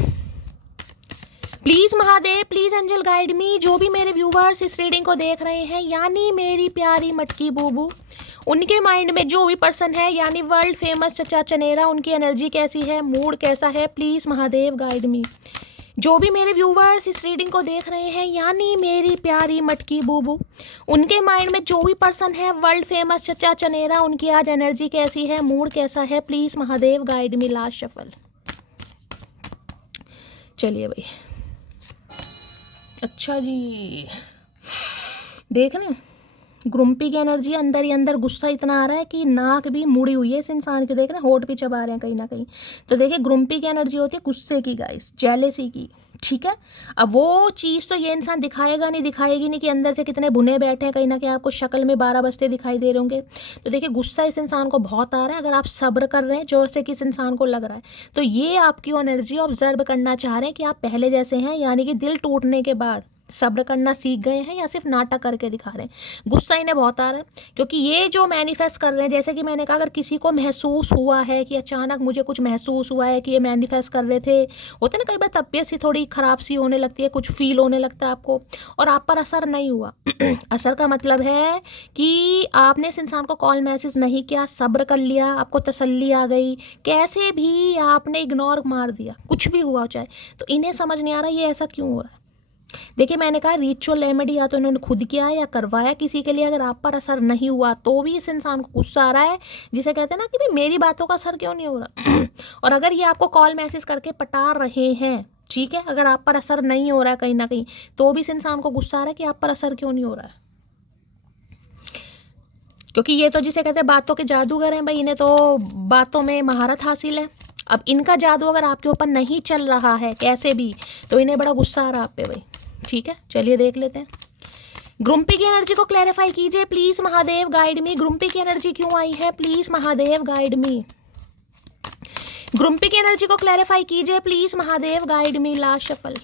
Please Mahadev, please angel guide me. जो भी मेरे व्यूवर्स इस रीडिंग को देख रहे हैं, यानी मेरी प्यारी मटकी बूबू, उनके माइंड में जो भी पर्सन है, यानी वर्ल्ड फेमस चचा चनेरा, उनकी एनर्जी कैसी है, मूड कैसा है, प्लीज़ महादेव गाइड मी। जो भी मेरे व्यूवर्स इस रीडिंग को देख रहे हैं, यानी मेरी प्यारी मटकी बूबू, उनके माइंड में जो भी पर्सन है, वर्ल्ड फेमस चचा चनेरा, उनकी आज एनर्जी कैसी है, मूड कैसा है, please Mahadev guide me. Last shuffle. चलिए भाई, अच्छा जी, देख रहे हैं ग्रुम्पी की एनर्जी, अंदर ही अंदर गुस्सा इतना आ रहा है कि नाक भी मुड़ी हुई है इस इंसान की, देख रहे हैं होठ भी चबा रहे हैं कहीं ना कहीं। तो देखिए ग्रुम्पी की एनर्जी होती है गुस्से की गाइस, जेलेसी की, ठीक है। अब वो चीज़ तो ये इंसान दिखाएगी नहीं कि अंदर से कितने भुने बैठे हैं, कहीं ना कहीं आपको शक्ल में 12 बजते दिखाई दे रहे होंगे। तो देखिए गुस्सा इस इंसान को बहुत आ रहा है। अगर आप सब्र कर रहे हैं जो से किस इंसान को लग रहा है, तो ये आपकी एनर्जी ऑब्जर्व करना चाह रहे हैं कि आप पहले जैसे हैं, यानी कि दिल टूटने के बाद सब्र करना सीख गए हैं या सिर्फ नाटक करके दिखा रहे हैं। गुस्सा इन्हें बहुत आ रहा है क्योंकि ये जो मैनिफेस्ट कर रहे हैं, जैसे कि मैंने कहा, अगर किसी को महसूस हुआ है कि अचानक मुझे कुछ महसूस हुआ है कि ये मैनिफेस्ट कर रहे थे, होते ना कई बार तबीयत सी थोड़ी ख़राब सी होने लगती है, कुछ फील होने लगता है आपको, और आप पर असर नहीं हुआ असर का मतलब है कि आपने इस इंसान को कॉल मैसेज नहीं किया, सब्र कर लिया, आपको तसल्ली आ गई, कैसे भी आपने इग्नोर मार दिया, कुछ भी हुआ चाहे। तो इन्हें समझ नहीं आ रहा ये ऐसा क्यों हो रहा है। देखिए मैंने कहा रिचुअल रेमेडी या तो इन्होंने खुद किया है या करवाया किसी के लिए। अगर आप पर असर नहीं हुआ तो भी इस इंसान को गुस्सा आ रहा है, जिसे कहते हैं ना कि भाई मेरी बातों का असर क्यों नहीं हो रहा और अगर ये आपको कॉल मैसेज करके पटा रहे हैं, ठीक है, अगर आप पर असर नहीं हो रहा है कहीं ना कहीं, तो भी इस इंसान को गुस्सा आ रहा है कि आप पर असर क्यों नहीं हो रहा है। क्योंकि ये तो जिसे कहते हैं बातों के जादूगर हैं भाई, इन्हें तो बातों में महारत हासिल है। अब इनका जादू अगर आपके ऊपर नहीं चल रहा है कैसे भी, तो इन्हें बड़ा गुस्सा आ रहा है आप पे भाई, ठीक है। चलिए देख लेते हैं। ग्रुम्पी की एनर्जी को क्लैरिफाई कीजिए please Mahadev guide me. Grumpy की एनर्जी क्यों आई है, please Mahadev guide me. Grumpy की एनर्जी को क्लैरिफाई कीजिए please Mahadev guide me. Last shuffle.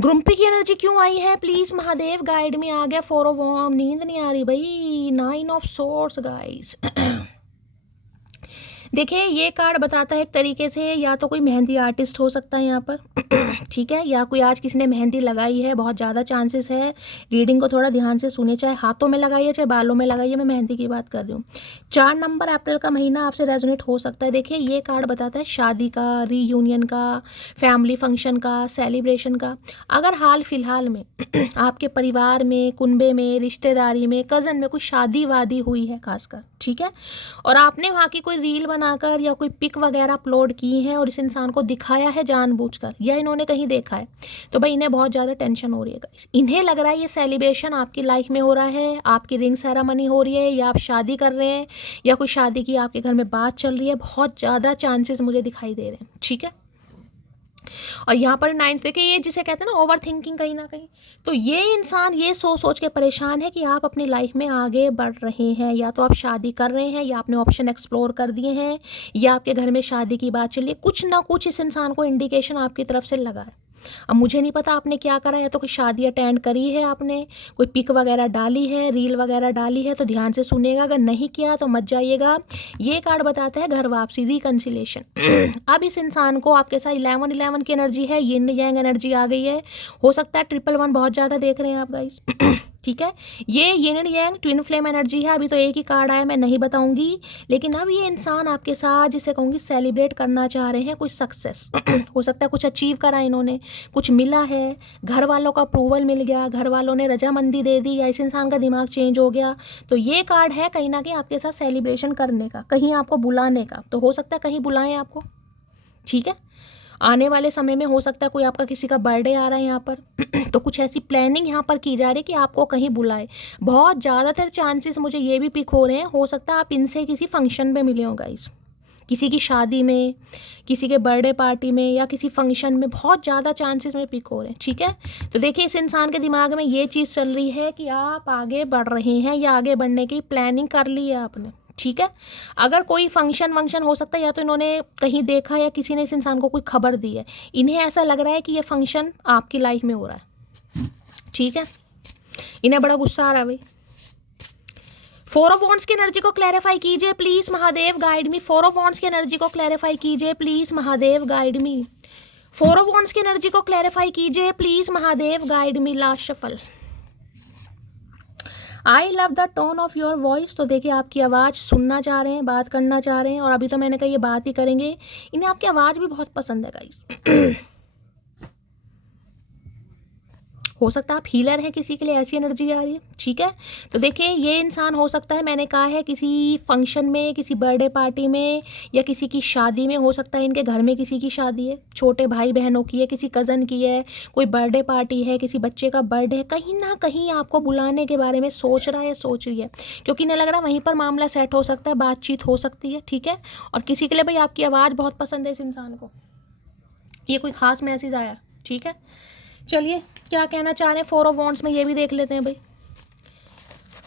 Grumpy की एनर्जी क्यों आई है, प्लीज महादेव गाइड मी। आ गया 4 ऑफ वॉन्ड, नींद नहीं आ रही भाई, 9 ऑफ सोर्स गाइस। देखिए ये कार्ड बताता है एक तरीके से, या तो कोई मेहंदी आर्टिस्ट हो सकता है यहाँ पर ठीक है, या कोई आज किसी ने मेहंदी लगाई है, बहुत ज़्यादा चांसेस है। रीडिंग को थोड़ा ध्यान से सुने, चाहे हाथों में लगाइए चाहे बालों में लगाइए, मैं मेहंदी की बात कर रही हूँ। 4 नंबर अप्रैल का महीना आपसे रेजोनेट हो सकता है। देखिए ये कार्ड बताता है शादी का, रीयूनियन का, फैमिली फंक्शन का, सेलिब्रेशन का। अगर हाल फिलहाल में आपके परिवार में, कुनबे में, रिश्तेदारी में, कज़न में कोई शादी वादी हुई है खासकर, ठीक है, और आपने वहाँ की कोई रील बनाकर या कोई पिक वगैरह अपलोड की है और इस इंसान को दिखाया है जानबूझकर, या इन्होंने कहीं देखा है, तो भाई इन्हें बहुत ज़्यादा टेंशन हो रही है गाइस। इन्हें लग रहा है ये सेलिब्रेशन आपकी लाइफ में हो रहा है, आपकी रिंग सेरेमनी हो रही है, या आप शादी कर रहे हैं, या कोई शादी की आपके घर में बात चल रही है, बहुत ज़्यादा चांसेस मुझे दिखाई दे रहे हैं, ठीक है। और यहाँ पर 9th देखिए, ये जिसे कहते हैं ना ओवर थिंकिंग कहीं ना कहीं, तो ये इंसान ये सोच सोच के परेशान है कि आप अपनी लाइफ में आगे बढ़ रहे हैं, या तो आप शादी कर रहे हैं, या आपने ऑप्शन एक्सप्लोर कर दिए हैं, या आपके घर में शादी की बात चल रही है। कुछ ना कुछ इस इंसान को इंडिकेशन आपकी तरफ से लगा है। अब मुझे नहीं पता आपने क्या करा है, तो कोई शादी अटेंड करी है आपने, कोई पिक वगैरह डाली है, रील वगैरह डाली है, तो ध्यान से सुनेगा। अगर नहीं किया तो मत जाइएगा। ये कार्ड बताता है घर वापसी, रिकन्सिलेशन। अब इस इंसान को आपके साथ 11 की एनर्जी है, यिन यांग एनर्जी आ गई है। हो सकता है 111 बहुत ज़्यादा देख रहे हैं आप गाइस ठीक है। ये yin and yang twin flame energy है। अभी तो एक ही कार्ड आया, मैं नहीं बताऊंगी, लेकिन अब ये इंसान आपके साथ जिसे कहूँगी सेलिब्रेट करना चाह रहे हैं कुछ सक्सेस हो सकता है, कुछ अचीव करा इन्होंने, कुछ मिला है, घर वालों का अप्रूवल मिल गया, घर वालों ने रजामंदी दे दी, या इस इंसान का दिमाग चेंज हो गया। तो ये कार्ड है कहीं ना कहीं आपके साथ सेलिब्रेशन करने का, कहीं आपको बुलाने का। तो हो सकता है कहीं बुलाएं आपको, ठीक है। आने वाले समय में हो सकता है कोई आपका किसी का बर्थडे आ रहा है यहाँ पर तो कुछ ऐसी प्लानिंग यहाँ पर की जा रही है कि आपको कहीं बुलाए। बहुत ज़्यादातर चांसेस मुझे ये भी पिक हो रहे हैं, हो सकता है आप इनसे किसी फंक्शन में मिले हो गाइस, किसी की शादी में, किसी के बर्थडे पार्टी में, या किसी फंक्शन में। बहुत ज़्यादा चांसेस में पिक हो रहे हैं, ठीक है। तो देखिए इस इंसान के दिमाग में ये चीज़ चल रही है कि आप आगे बढ़ रहे हैं या आगे बढ़ने की प्लानिंग कर ली है आपने, ठीक है। अगर कोई फंक्शन वंक्शन हो सकता है, या तो इन्होंने कहीं देखा या किसी ने इस इंसान को कोई खबर दी है, इन्हें ऐसा लग रहा है कि ये फंक्शन आपकी लाइफ में हो रहा है, ठीक है। इन्हें बड़ा गुस्सा आ रहा है भाई। 4 ऑफ वॉन्ड्स की एनर्जी को क्लैरिफाई कीजिए please Mahadev, guide me. 4 of wands की एनर्जी को क्लैरिफाई कीजिए please Mahadev, guide me. 4 of wands की एनर्जी को क्लैरिफाई कीजिए please Mahadev, guide me. Last shuffle. I love the tone of your voice. तो देखिए आपकी आवाज़ सुनना चाह रहे हैं, बात करना चाह रहे हैं, और अभी तो मैंने कहा ये बात ही करेंगे। इन्हें आपकी आवाज़ भी बहुत पसंद है गाइस हो सकता है आप हीलर हैं, किसी के लिए ऐसी एनर्जी आ रही है, ठीक है। तो देखिए ये इंसान हो सकता है, मैंने कहा है, किसी फंक्शन में, किसी बर्थडे पार्टी में, या किसी की शादी में। हो सकता है इनके घर में किसी की शादी है, छोटे भाई बहनों की है, किसी कज़न की है, कोई बर्थडे पार्टी है, किसी बच्चे का बर्थडे है। कहीं ना कहीं आपको बुलाने के बारे में सोच रहा है, सोच रही है, क्योंकि इन्हें लग रहा है वहीं पर मामला सेट हो सकता है, बातचीत हो सकती है, ठीक है। और किसी के लिए भाई आपकी आवाज़ बहुत पसंद है इस इंसान को, ये कोई ख़ास मैसेज आया, ठीक है। चलिए क्या कहना चाह रहे हैं 4 ऑफ वॉन्ड्स में, ये भी देख लेते हैं भाई।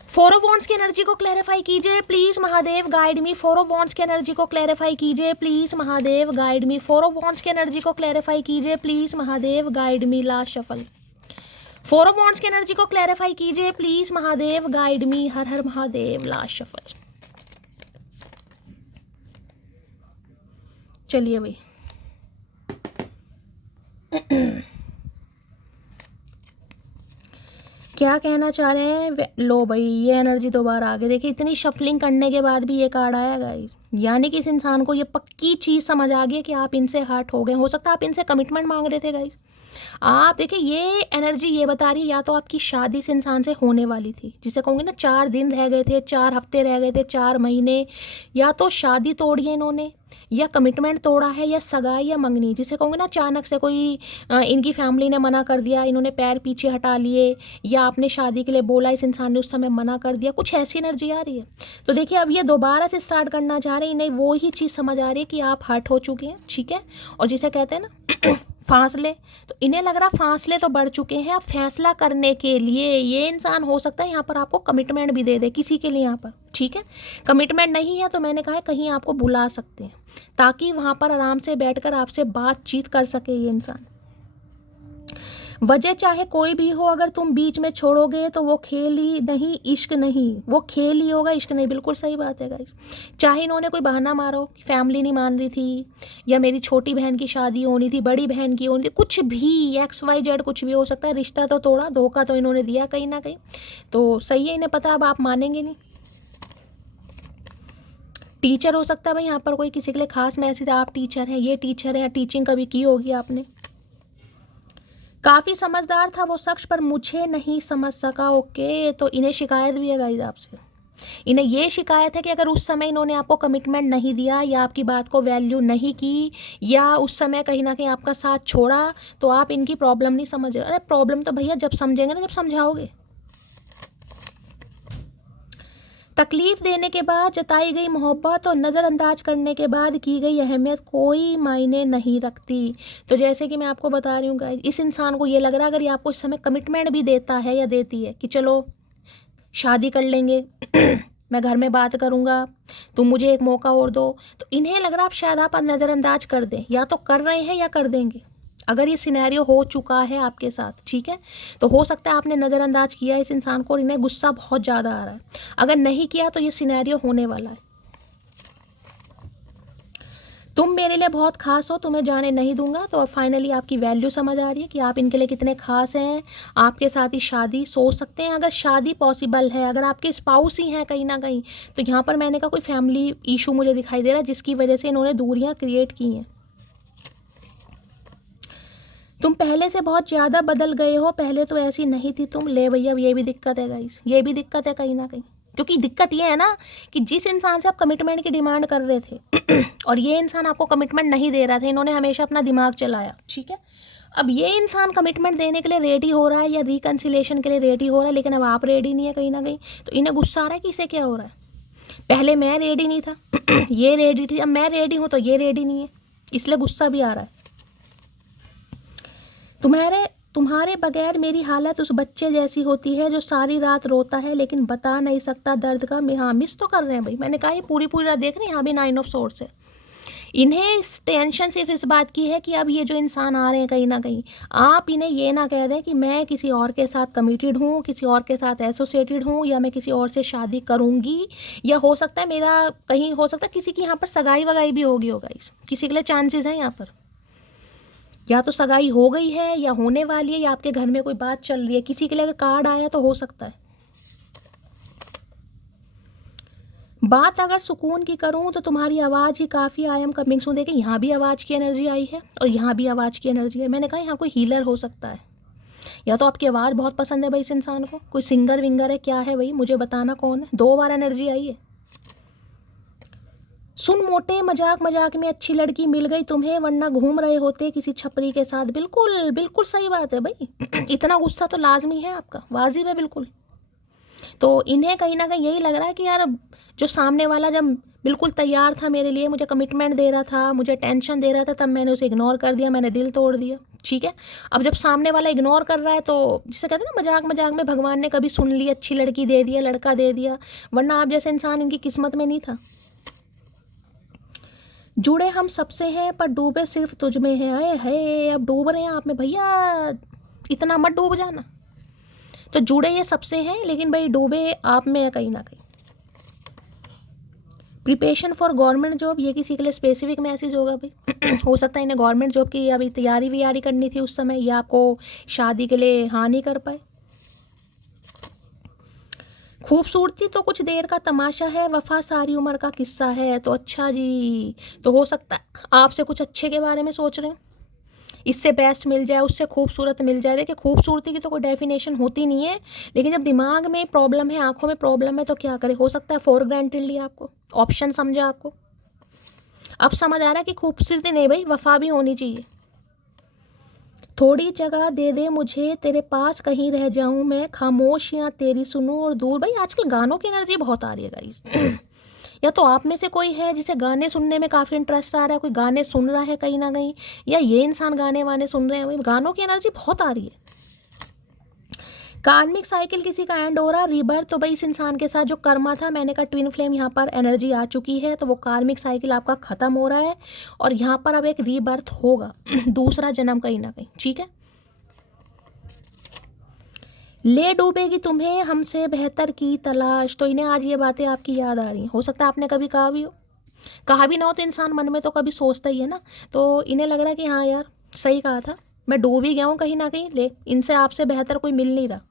4 ऑफ वॉन्ड्स की एनर्जी को क्लैरिफाई कीजिए please Mahadev, guide me. 4 of wands की एनर्जी को क्लैरिफाई कीजिए please Mahadev, guide me. 4 of wands की एनर्जी को क्लैरिफाई कीजिए please Mahadev, guide me. Last shuffle. 4 of wands की एनर्जी को क्लैरिफाई कीजिए प्लीज महादेव, गाइड मी। हर हर महादेव। Last shuffle. चलिए भाई क्या कहना चाह रहे हैं। लो भाई ये एनर्जी दोबारा आ गई। देखिए इतनी शफलिंग करने के बाद भी ये कार्ड आया गाइस, यानी कि इस इंसान को ये पक्की चीज़ समझ आ गई कि आप इनसे हर्ट हो गए। हो सकता है आप इनसे कमिटमेंट मांग रहे थे गाइस। आप देखिए ये एनर्जी ये बता रही है, या तो आपकी शादी इस इंसान से होने वाली थी, जिसे कहूँगे ना 4 दिन रह गए थे, 4 हफ्ते रह गए थे, 4 महीने, या तो शादी तोड़ी है इन्होंने, या कमिटमेंट तोड़ा है, या सगाई या मंगनी, जिसे कहूँगे ना अचानक से कोई इनकी फैमिली ने मना कर दिया, इन्होंने पैर पीछे हटा लिए, या आपने शादी के लिए बोला, इस इंसान ने उस समय मना कर दिया, कुछ ऐसी एनर्जी आ रही है। तो देखिए अब ये दोबारा से स्टार्ट करना चाह रहे हैं, इन्हें वो ही चीज़ समझ आ रही है कि आप हर्ट हो चुके हैं, ठीक है। और जिसे कहते हैं ना फासले, तो इन्हें लग रहा फासले तो बढ़ चुके हैं। अब फैसला करने के लिए ये इंसान हो सकता है यहाँ पर आपको कमिटमेंट भी दे दे किसी के लिए यहाँ पर, ठीक है। कमिटमेंट नहीं है तो मैंने कहा है कहीं आपको बुला सकते हैं, ताकि वहाँ पर आराम से बैठकर आपसे बातचीत कर सके ये इंसान। वजह चाहे कोई भी हो, अगर तुम बीच में छोड़ोगे तो वो खेल ही नहीं, इश्क नहीं, वो खेल ही होगा, इश्क नहीं। बिल्कुल सही बात है गाइस। चाहे इन्होंने कोई बहाना मारो, फैमिली नहीं मान रही थी, या मेरी छोटी बहन की शादी होनी थी, बड़ी बहन की होनी थी, कुछ भी XYZ कुछ भी हो सकता है, रिश्ता तो तोड़ा, धोखा तो इन्होंने दिया कहीं ना कहीं। तो सही है, इन्हें पता अब आप मानेंगे नहीं। टीचर हो सकता है भाई यहाँ पर कोई किसी के लिए खास मैसेज, आप टीचर हैं, ये टीचर है, टीचिंग कभी की होगी आपने। काफ़ी समझदार था वो शख्स पर मुझे नहीं समझ सका। ओके, तो इन्हें शिकायत भी है गाइस आपसे। इन्हें ये शिकायत है कि अगर उस समय इन्होंने आपको कमिटमेंट नहीं दिया, या आपकी बात को वैल्यू नहीं की, या उस समय कहीं ना कहीं आपका साथ छोड़ा, तो आप इनकी प्रॉब्लम नहीं समझ रहे। अरे प्रॉब्लम तो भैया जब समझेंगे ना, जब समझाओगे। तकलीफ देने के बाद जताई गई मोहब्बत और नज़रअंदाज करने के बाद की गई अहमियत कोई मायने नहीं रखती। तो जैसे कि मैं आपको बता रही हूँ गाइस, इस इंसान को ये लग रहा है अगर ये आपको इस समय कमिटमेंट भी देता है या देती है कि चलो शादी कर लेंगे मैं घर में बात करूँगा, तुम मुझे एक मौका और दो, तो इन्हें लग रहा है आप शायद आप नज़रअंदाज कर दें, या तो कर रहे हैं या कर देंगे। अगर ये सिनेरियो हो चुका है आपके साथ, ठीक है, तो हो सकता है आपने नज़रअंदाज किया इस इंसान को और इन्हें गुस्सा बहुत ज़्यादा आ रहा है। अगर नहीं किया तो ये सिनेरियो होने वाला है। तुम मेरे लिए बहुत खास हो, तुम्हें जाने नहीं दूंगा। तो अब फाइनली आपकी वैल्यू समझ आ रही है कि आप इनके लिए कितने खास हैं। आपके साथ ही शादी सोच सकते हैं, अगर शादी पॉसिबल है, अगर आपके स्पाउस ही हैं कहीं ना कहीं। तो यहाँ पर मैंने कहा कोई फैमिली इशू मुझे दिखाई दे रहा है जिसकी वजह से इन्होंने दूरियां क्रिएट की हैं। तुम पहले से बहुत ज़्यादा बदल गए हो, पहले तो ऐसी नहीं थी तुम। ले भैया, अब ये भी दिक्कत है गाइस, ये भी दिक्कत है कहीं ना कहीं। क्योंकि दिक्कत ये है ना कि जिस इंसान से आप कमिटमेंट की डिमांड कर रहे थे और ये इंसान आपको कमिटमेंट नहीं दे रहा था, इन्होंने हमेशा अपना दिमाग चलाया, ठीक है। अब ये इंसान कमिटमेंट देने के लिए रेडी हो रहा है या रिकन्सिलेशन के लिए रेडी हो रहा है, लेकिन अब आप रेडी नहीं है कहीं ना कहीं। तो इन्हें गुस्सा आ रहा है कि इसे क्या हो रहा है, पहले मैं रेडी नहीं था ये रेडी थी, अब मैं रेडी हूँ तो ये रेडी नहीं है, इसलिए गुस्सा भी आ रहा है। तुम्हारे बगैर मेरी हालत उस बच्चे जैसी होती है जो सारी रात रोता है लेकिन बता नहीं सकता दर्द का। हाँ, मिस तो कर रहे हैं भाई, मैंने कहा ये पूरी रात देख रहे हैं, यहाँ भी 9 ऑफ सोर्स है। इन्हें टेंशन सिर्फ इस बात की है कि अब ये जो इंसान आ रहे हैं कहीं ना कहीं, आप इन्हें ये ना कह दें कि मैं किसी और के साथ कमिटेड हूँ, किसी और के साथ एसोसिएटेड हूँ, या मैं किसी और से शादी करूँगी, या हो सकता है मेरा कहीं, हो सकता है किसी की यहाँ पर सगाई वगाई भी होगी होगा, किसी के लिए चांसेस हैं यहाँ पर, या तो सगाई हो गई है या होने वाली है, या आपके घर में कोई बात चल रही है। किसी के लिए अगर कार्ड आया तो हो सकता है। बात अगर सुकून की करूं तो तुम्हारी आवाज़ ही काफ़ी, आई एम कमिंग सून। देखिए यहाँ भी आवाज़ की एनर्जी आई है और यहाँ भी आवाज़ की एनर्जी है। मैंने कहा यहाँ कोई हीलर हो सकता है, या तो आपकी आवाज़ बहुत पसंद है भाई इस इंसान को, कोई सिंगर विंगर है, क्या है भाई मुझे बताना कौन है। 2 बार एनर्जी आई है। सुन मोटे, मजाक में अच्छी लड़की मिल गई तुम्हें, वरना घूम रहे होते किसी छपरी के साथ। बिल्कुल बिल्कुल सही बात है भाई इतना गुस्सा तो लाजमी है आपका, वाजिब है बिल्कुल। तो इन्हें कहीं ना कहीं यही लग रहा है कि यार जो सामने वाला जब बिल्कुल तैयार था मेरे लिए, मुझे कमिटमेंट दे रहा था, मुझे टेंशन दे रहा था, तब मैंने उसे इग्नोर कर दिया, मैंने दिल तोड़ दिया, ठीक है। अब जब सामने वाला इग्नोर कर रहा है तो जिसे कहते हैं ना मजाक में भगवान ने कभी सुन ली, अच्छी लड़की दे दिया, लड़का दे दिया, वरना आप जैसे इंसान इनकी किस्मत में नहीं था। जुड़े हम सबसे हैं पर डूबे सिर्फ तुझ में हैं। आए है, अब डूब रहे हैं आप में भैया, इतना मत डूब जाना। तो जुड़े ये सबसे हैं लेकिन भाई डूबे आप में है कहीं ना कहीं। प्रिपरेशन फॉर गवर्नमेंट जॉब, ये किसी के लिए स्पेसिफिक मैसेज होगा भाई हो सकता है इन्हें गवर्नमेंट जॉब की अभी तैयारी व्यारी करनी थी उस समय, या आपको शादी के लिए हाँ नहीं कर पाए। खूबसूरती तो कुछ देर का तमाशा है, वफा सारी उम्र का किस्सा है। तो अच्छा जी, तो हो सकता है आपसे कुछ अच्छे के बारे में सोच रहे हैं, इससे बेस्ट मिल जाए, उससे खूबसूरत मिल जाए। देखिए खूबसूरती की तो कोई डेफिनेशन होती नहीं है, लेकिन जब दिमाग में प्रॉब्लम है, आंखों में प्रॉब्लम है, तो क्या करे। हो सकता है फॉर ग्रांटेड लिया आपको, ऑप्शन समझा आपको, अब समझ आ रहा है कि खूबसूरती नहीं भाई, वफा भी होनी चाहिए। थोड़ी जगह दे दे मुझे, तेरे पास कहीं रह जाऊं मैं, खामोशियाँ तेरी सुनूं और दूर। भाई आजकल गानों की एनर्जी बहुत आ रही है गाइस या तो आप में से कोई है जिसे गाने सुनने में काफ़ी इंटरेस्ट आ रहा है, कोई गाने सुन रहा है कहीं ना कहीं, या ये इंसान गाने वाने सुन रहे हैं। भाई गानों की एनर्जी बहुत आ रही है। कार्मिक साइकिल किसी का एंड हो रहा, रीबर्थ। तो भाई इस इंसान के साथ जो कर्मा था, मैंने कहा ट्विन फ्लेम यहाँ पर एनर्जी आ चुकी है, तो वो कार्मिक साइकिल आपका ख़त्म हो रहा है और यहाँ पर अब एक रीबर्थ होगा दूसरा जन्म कहीं ना कहीं, ठीक है। ले डूबेगी तुम्हें हमसे बेहतर की तलाश। तो इन्हें आज ये बातें आपकी याद आ रही हैं। हो सकता है आपने कभी कहा भी हो, कहा भी ना हो तो इंसान मन में तो कभी सोचता ही है ना। तो इन्हें लग रहा है कि हाँ यार सही कहा था, मैं डूब ही गया हूँ कहीं ना कहीं, ले इनसे आपसे बेहतर कोई मिल नहीं रहा।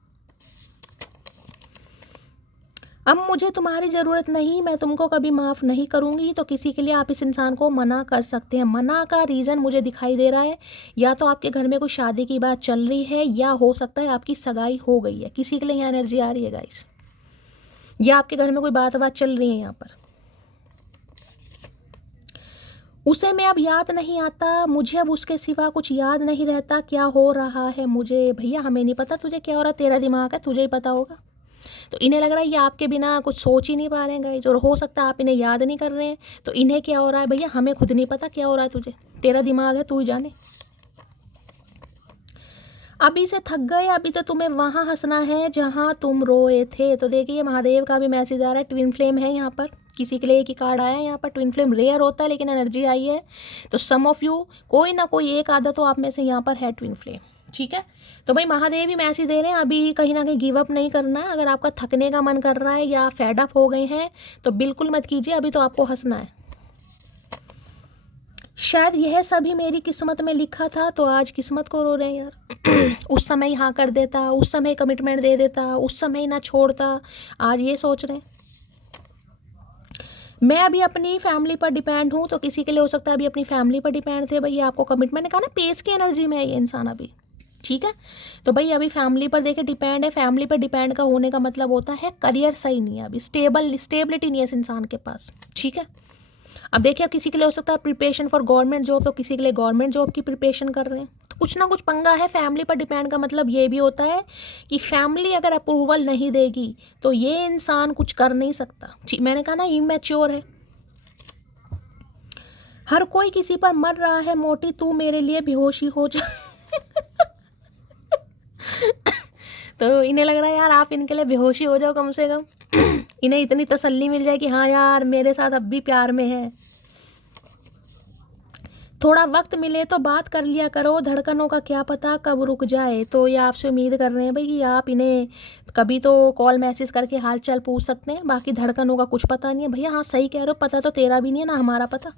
अब मुझे तुम्हारी ज़रूरत नहीं, मैं तुमको कभी माफ़ नहीं करूँगी। तो किसी के लिए आप इस इंसान को मना कर सकते हैं। मना का रीज़न मुझे दिखाई दे रहा है, या तो आपके घर में कोई शादी की बात चल रही है, या हो सकता है आपकी सगाई हो गई है। किसी के लिए यहाँ एनर्जी आ रही है गाइस, या आपके घर में कोई बात चल रही है यहाँ पर। उसे मैं अब याद नहीं आता, मुझे अब उसके सिवा कुछ याद नहीं रहता, क्या हो रहा है मुझे। भैया हमें नहीं पता तुझे क्या हो रहा, तेरा दिमाग है, तुझे ही पता होगा। तो इन्हें लग रहा है ये आपके बिना कुछ सोच ही नहीं पा रहे हैं गाइस, और हो सकता है आप इन्हें याद नहीं कर रहे हैं। तो इन्हें क्या हो रहा है भैया, हमें खुद नहीं पता क्या हो रहा है तुझे, तेरा दिमाग है, तू ही जाने। अभी से थक गए, अभी तो तुम्हें वहाँ हंसना है जहाँ तुम रोए थे। तो देखिए महादेव का भी मैसेज आ रहा है, ट्विन फ्लेम है यहाँ पर। किसी के लिए एक ही कार्ड आया है यहाँ पर, ट्विन फ्लेम रेयर होता है लेकिन एनर्जी आई है। तो सम ऑफ यू, कोई ना कोई एक आदत तो आप में से यहाँ पर है ट्विन फ्लेम, ठीक है। तो भाई महादेव भी मैसेज दे रहे हैं, अभी कहीं ना कहीं गिव अप नहीं करना है। अगर आपका थकने का मन कर रहा है या फेड अप हो गए हैं तो बिल्कुल मत कीजिए, अभी तो आपको हंसना है। शायद यह सभी मेरी किस्मत में लिखा था, तो आज किस्मत को रो रहे हैं यार। उस समय ही हाँ कर देता, उस समय कमिटमेंट दे देता, उस समय ही ना छोड़ता, आज ये सोच रहे हैं। मैं अभी अपनी फैमिली पर डिपेंड हूँ, तो किसी के लिए हो सकता है अभी अपनी फैमिली पर डिपेंड थे। भाई आपको कमिटमेंट ने कहा ना, पेस की एनर्जी में है ये इंसान अभी, ठीक है। तो भाई अभी फैमिली पर देखे डिपेंड है। फैमिली पर डिपेंड का होने का मतलब होता है करियर सही नहीं है, अभी स्टेबिलिटी नहीं है इस इंसान के पास, ठीक है। अब देखिए, अब किसी के लिए हो सकता है प्रिपरेशन फॉर गवर्नमेंट जॉब, तो किसी के लिए गवर्नमेंट जॉब की प्रिपरेशन कर रहे हैं, तो कुछ ना कुछ पंगा है। फैमिली पर डिपेंड का मतलब ये भी होता है कि फैमिली अगर अप्रूवल नहीं देगी तो ये इंसान कुछ कर नहीं सकता। मैंने कहा ना, इमैच्योर है। हर कोई किसी पर मर रहा है मोटी, तू मेरे लिए बेहोशी हो जा। तो इन्हें लग रहा है यार आप इनके लिए बेहोशी हो जाओ कम से कम। इन्हें इतनी तसल्ली मिल जाए कि हाँ यार मेरे साथ अब भी प्यार में है। थोड़ा वक्त मिले तो बात कर लिया करो, धड़कनों का क्या पता कब रुक जाए। तो ये आपसे उम्मीद कर रहे हैं भाई कि आप इन्हें कभी तो कॉल मैसेज करके हाल चाल पूछ सकते हैं, बाकी धड़कनों का कुछ पता नहीं है। भैया हाँ सही कह रहे हो, पता तो तेरा भी नहीं है ना हमारा पता।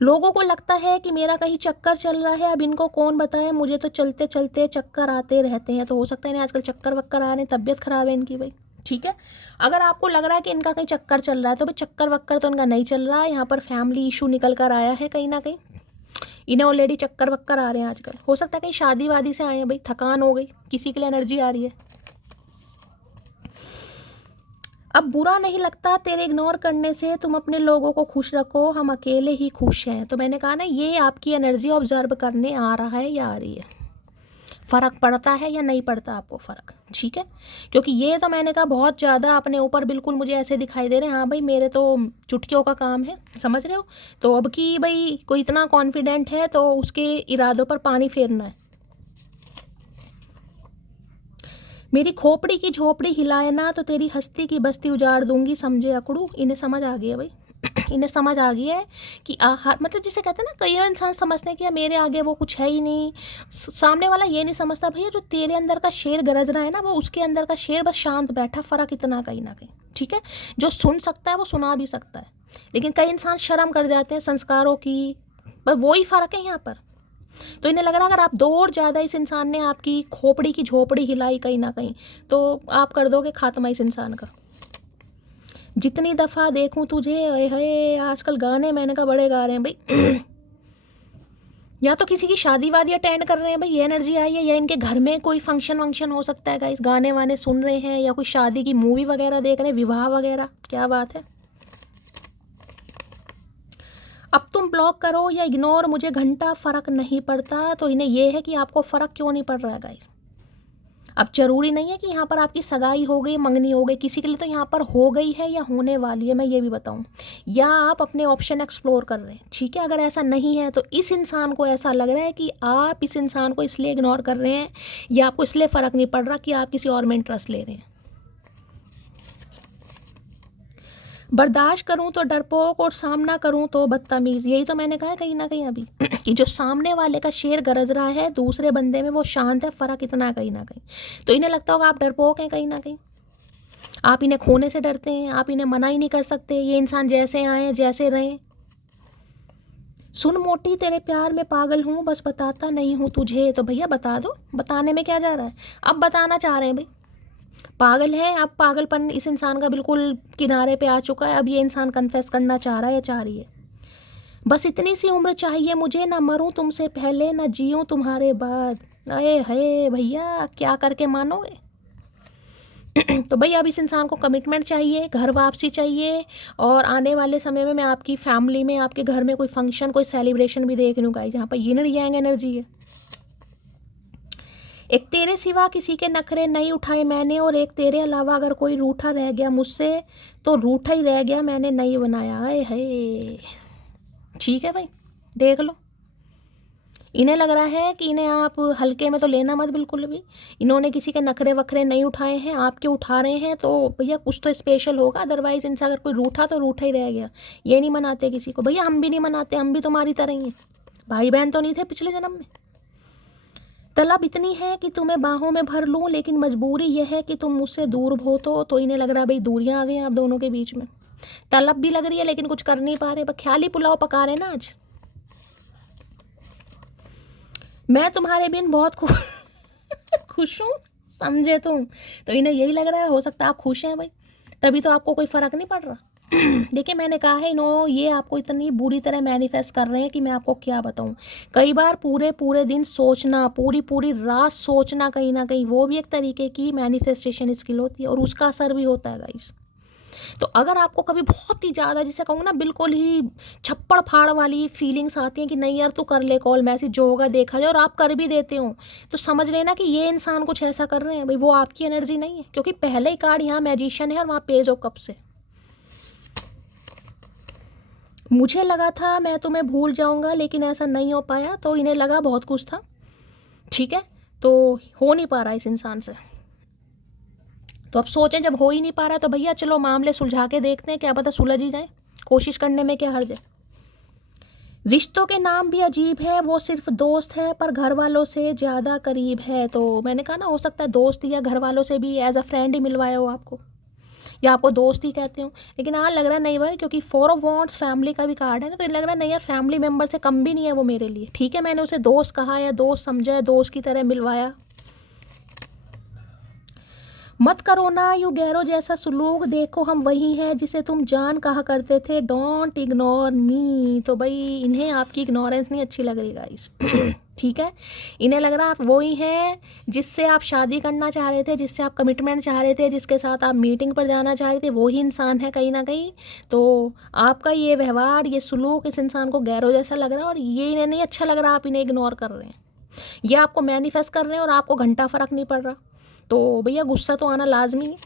लोगों को लगता है कि मेरा कहीं चक्कर चल रहा है, अब इनको कौन बताए, मुझे तो चलते चलते चक्कर आते रहते हैं। तो हो सकता है ना आजकल चक्कर वक्कर आ रहे हैं, तबीयत खराब है इनकी भाई, ठीक है। अगर आपको लग रहा है कि इनका कहीं चक्कर चल रहा है तो भाई चक्कर वक्कर तो इनका नहीं चल रहा है, यहाँ पर फैमिली इशू निकल कर आया है कहीं ना कहीं। इन्हें ऑलरेडी चक्कर वक्कर आ रहे हैं आजकल। हो सकता है कहीं शादी वादी से आए हैं भाई, थकान हो गई, किसी के लिए एनर्जी आ रही है। अब बुरा नहीं लगता तेरे इग्नोर करने से, तुम अपने लोगों को खुश रखो, हम अकेले ही खुश हैं। तो मैंने कहा ना, ये आपकी एनर्जी ऑब्जर्व करने आ रहा है या आ रही है, फ़र्क पड़ता है या नहीं पड़ता आपको फ़र्क, ठीक है। क्योंकि ये तो मैंने कहा बहुत ज़्यादा अपने ऊपर बिल्कुल मुझे ऐसे दिखाई दे रहे हैं, हाँ भाई मेरे तो चुटकियों का काम है, समझ रहे हो। तो अब कि भाई कोई इतना कॉन्फिडेंट है तो उसके इरादों पर पानी फेरना है। मेरी खोपड़ी की झोपड़ी हिलाए ना तो तेरी हस्ती की बस्ती उजाड़ दूंगी, समझे अकड़ू। इन्हें समझ आ गई है भाई। इन्हें समझ आ गई है कि मतलब जिसे कहते हैं ना, कई इंसान समझते हैं कि मेरे आगे वो कुछ है ही नहीं। सामने वाला ये नहीं समझता भैया, जो तेरे अंदर का शेर गरज रहा है ना, वो उसके अंदर का शेर बस शांत बैठा, फ़र्क इतना कहीं ना कहीं, ठीक है। जो सुन सकता है वो सुना भी सकता है, लेकिन कई इंसान शर्म कर जाते हैं संस्कारों की, बस वही फ़र्क है यहाँ पर। तो इन्हें लग रहा है अगर आप दो और ज़्यादा इस इंसान ने आपकी खोपड़ी की झोपड़ी हिलाई कहीं ना कहीं, तो आप कर दोगे खात्मा इस इंसान का। जितनी दफ़ा देखूं तुझे, है आजकल गाने मैंने कहा बड़े गा रहे हैं भाई। या तो किसी की शादी वादी अटेंड कर रहे हैं भाई, ये एनर्जी आई है, या इनके घर में कोई फंक्शन वंक्शन हो सकता है गाइस, गाने वाने सुन रहे हैं, या कोई शादी की मूवी वगैरह देख रहे हैं, विवाह वगैरह, क्या बात है। अब तुम ब्लॉक करो या इग्नोर, मुझे घंटा फ़र्क नहीं पड़ता। तो इन्हें यह है कि आपको फ़र्क क्यों नहीं पड़ रहा है गाइस। अब ज़रूरी नहीं है कि यहाँ पर आपकी सगाई हो गई, मंगनी हो गई, किसी के लिए तो यहाँ पर हो गई है या होने वाली है, मैं ये भी बताऊँ, या आप अपने ऑप्शन एक्सप्लोर कर रहे हैं, ठीक है। अगर ऐसा नहीं है तो इस इंसान को ऐसा लग रहा है कि आप इस इंसान को इसलिए इग्नोर कर रहे हैं, या आपको इसलिए फ़र्क नहीं पड़ रहा कि आप किसी और में इंटरेस्ट ले रहे हैं। बर्दाश्त करूं तो डरपोक और सामना करूं तो बदतमीज़, यही तो मैंने कहा है कहीं ना कहीं अभी। कि जो सामने वाले का शेर गरज रहा है दूसरे बंदे में, वो शांत है, फ़र्क इतना है कहीं ना कहीं। तो इन्हें लगता होगा आप डरपोक हैं कहीं ना कहीं, आप इन्हें खोने से डरते हैं, आप इन्हें मना ही नहीं कर सकते, ये इंसान जैसे आए जैसे रहें। सुन मोटी तेरे प्यार में पागल हूँ, बस बताता नहीं हूँ तुझे। तो भैया बता दो, बताने में क्या जा रहा है, अब बताना चाह रहे हैं भाई। पागल है, अब पागलपन इस इंसान का बिल्कुल किनारे पे आ चुका है, अब ये इंसान कन्फेस करना चाह रहा है या चाह रही है। बस इतनी सी उम्र चाहिए मुझे, ना मरूं तुमसे पहले ना जीऊं तुम्हारे बाद। अरे है भैया, क्या करके मानोगे। तो भैया अब इस इंसान को कमिटमेंट चाहिए, घर वापसी चाहिए, और आने वाले समय में मैं आपकी फैमिली में, आपके घर में कोई फंक्शन, कोई सेलिब्रेशन भी देख लूँगा जहाँ पर यिन यांग एनर्जी है। एक तेरे सिवा किसी के नखरे नहीं उठाए मैंने, और एक तेरे अलावा अगर कोई रूठा रह गया मुझसे तो रूठा ही रह गया, मैंने नहीं बनाया। आए है, ठीक है भाई, देख लो। इन्हें लग रहा है कि इन्हें आप हल्के में तो लेना मत बिल्कुल भी। इन्होंने किसी के नखरे वखरे नहीं उठाए हैं, आपके उठा रहे हैं, तो भैया कुछ तो स्पेशल होगा। अदरवाइज इनसे अगर कोई रूठा तो रूठा ही रह गया। ये नहीं मनाते किसी को भैया, हम भी नहीं मनाते, हम भी तुम्हारी तरह ही हैं, भाई बहन तो नहीं थे पिछले जन्म में। तलब इतनी है कि तुम्हें बाहों में भर लूं, लेकिन मजबूरी यह है कि तुम मुझसे दूर हो। तो इन्हें लग रहा है भाई दूरियां आ गई आप दोनों के बीच में। तलब भी लग रही है लेकिन कुछ कर नहीं पा रहे, बस ख्याली पुलाव पका रहे ना आज। मैं तुम्हारे बिन बहुत खुश हूँ, समझे तुम? तो इन्हें यही लग रहा है, हो सकता है आप खुश हैं भाई, तभी तो आपको कोई फ़र्क नहीं पड़ रहा। देखिए मैंने कहा है ये आपको इतनी बुरी तरह मैनिफेस्ट कर रहे हैं कि मैं आपको क्या बताऊं। कई बार पूरे पूरे दिन सोचना, पूरी पूरी रात सोचना, कहीं ना कहीं वो भी एक तरीके की मैनिफेस्टेशन स्किल होती है और उसका असर भी होता है गाइस। तो अगर आपको कभी बहुत ही ज़्यादा, जिसे कहूँ ना, बिल्कुल ही छप्पड़ फाड़ वाली फीलिंग्स आती हैं कि नहीं यार तू कर ले कॉल, मैसेज जो होगा देखा जाए, और आप कर भी देते हो, तो समझ लेना कि ये इंसान कुछ ऐसा कर रहे हैं भाई, वो आपकी एनर्जी नहीं है, क्योंकि पहले ही कार्ड यहाँ मैजिशियन है और वहाँ पेज ऑफ कप्स है। मुझे लगा था मैं तुम्हें भूल जाऊंगा लेकिन ऐसा नहीं हो पाया, तो इन्हें लगा बहुत कुछ था, ठीक है, तो हो नहीं पा रहा इस इंसान से। तो अब सोचें जब हो ही नहीं पा रहा तो भैया चलो मामले सुलझा के देखते हैं, क्या पता सुलझ ही जाए, कोशिश करने में क्या हर्ज है। रिश्तों के नाम भी अजीब है, वो सिर्फ दोस्त है पर घर वालों से ज़्यादा करीब है। तो मैंने कहा ना, हो सकता है दोस्त या घर वालों से भी एज अ फ्रेंड ही मिलवाया हो आपको, या आपको दोस्त ही कहते हो, लेकिन हाँ लग रहा है नहीं भाई, क्योंकि 4 ऑफ वॉन्ड्स फैमिली का भी कार्ड है ना, तो लग रहा है नहीं यार फैमिली मेम्बर से कम भी नहीं है वो मेरे लिए। ठीक है, मैंने उसे दोस्त कहा या दोस्त समझा, दोस्त की तरह मिलवाया। मत करो ना यू गैरो जैसा सुलूक, देखो हम वही हैं जिसे तुम जान कहा करते थे, डोंट इग्नोर मी। तो भाई इन्हें आपकी इग्नोरेंस नहीं अच्छी लग रही गाइस। ठीक है, इन्हें लग रहा है आप वही हैं जिससे आप शादी करना चाह रहे थे, जिससे आप कमिटमेंट चाह रहे थे, जिसके साथ आप मीटिंग पर जाना चाह रहे थे, वही इंसान है कहीं ना कहीं। तो आपका ये व्यवहार, ये सुलूक इस इंसान को गैरो जैसा लग रहा है और ये इन्हें नहीं अच्छा लग रहा, आप इन्हें इग्नोर कर रहे हैं, ये आपको मैनिफेस्ट कर रहे हैं और आपको घंटा फ़र्क नहीं पड़ रहा। तो भैया गुस्सा तो आना लाजमी है।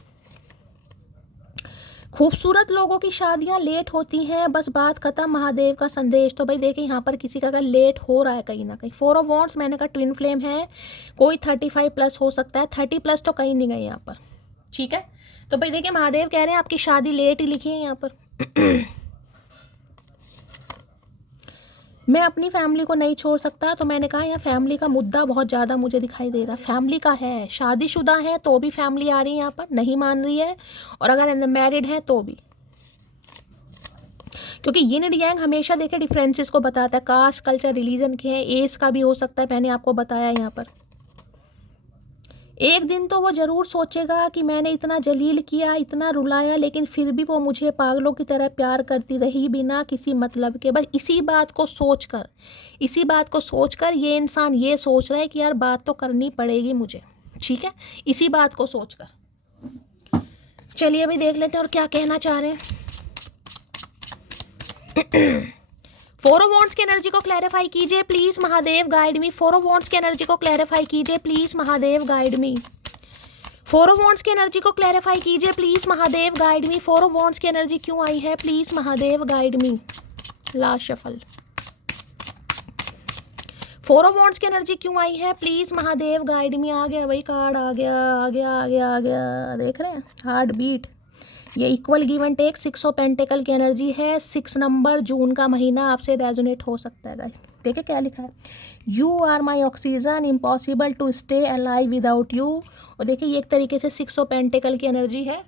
खूबसूरत लोगों की शादियां लेट होती हैं, बस बात खत्म, महादेव का संदेश। तो भाई देखिए यहाँ पर किसी का अगर लेट हो रहा है कहीं ना कहीं, 4 ऑफ वॉन्ड्स मैंने कहा ट्विन फ्लेम है, कोई 35 प्लस हो सकता है, 30 प्लस तो कहीं नहीं गए यहाँ पर। ठीक है, तो भाई देखिए महादेव कह रहे हैं आपकी शादी लेट ही लिखी है यहाँ पर। मैं अपनी फैमिली को नहीं छोड़ सकता, तो मैंने कहा यहाँ फैमिली का मुद्दा बहुत ज़्यादा मुझे दिखाई दे रहा, फैमिली का है, शादीशुदा है तो भी फैमिली आ रही है यहाँ पर, नहीं मान रही है, और अगर मैरिड है तो भी, क्योंकि यिन एंड यांग हमेशा देखे डिफरेंसेस को बताता है, कास्ट, कल्चर, रिलीजन के हैं, एज का भी हो सकता है, मैंने आपको बताया यहाँ पर। एक दिन तो वो ज़रूर सोचेगा कि मैंने इतना जलील किया, इतना रुलाया, लेकिन फिर भी वो मुझे पागलों की तरह प्यार करती रही बिना किसी मतलब के। बस इसी बात को सोचकर ये इंसान ये सोच रहा है कि यार बात तो करनी पड़ेगी मुझे। ठीक है, इसी बात को सोचकर चलिए अभी देख लेते हैं और क्या कहना चाह रहे हैं। 4 ऑफ वॉन्ड्स की एनर्जी को क्लैरिफाई कीजिए please Mahadev, guide me. 4 of wands की एनर्जी को क्लैरिफाई कीजिए please Mahadev, guide me. 4 of wands की एनर्जी को क्लैरिफाई कीजिए please Mahadev, guide me. 4 of wands की एनर्जी क्यों आई है, please Mahadev, guide me. Last shuffle. 4 of wands की एनर्जी क्यों आई है, प्लीज महादेव, गाइड मी। आ गया भाई कार्ड, आ गया, देख रहे हैं हार्ट बीट। ये equal give and take, 6 of pentacle की एनर्जी है। 6 नंबर, जून का महीना आपसे रेजोनेट हो सकता है गाइस। देखिए क्या लिखा है, you are my oxygen, impossible to stay alive without you. और देखिए ये एक तरीके से 6 ऑफ पेंटिकल की एनर्जी है,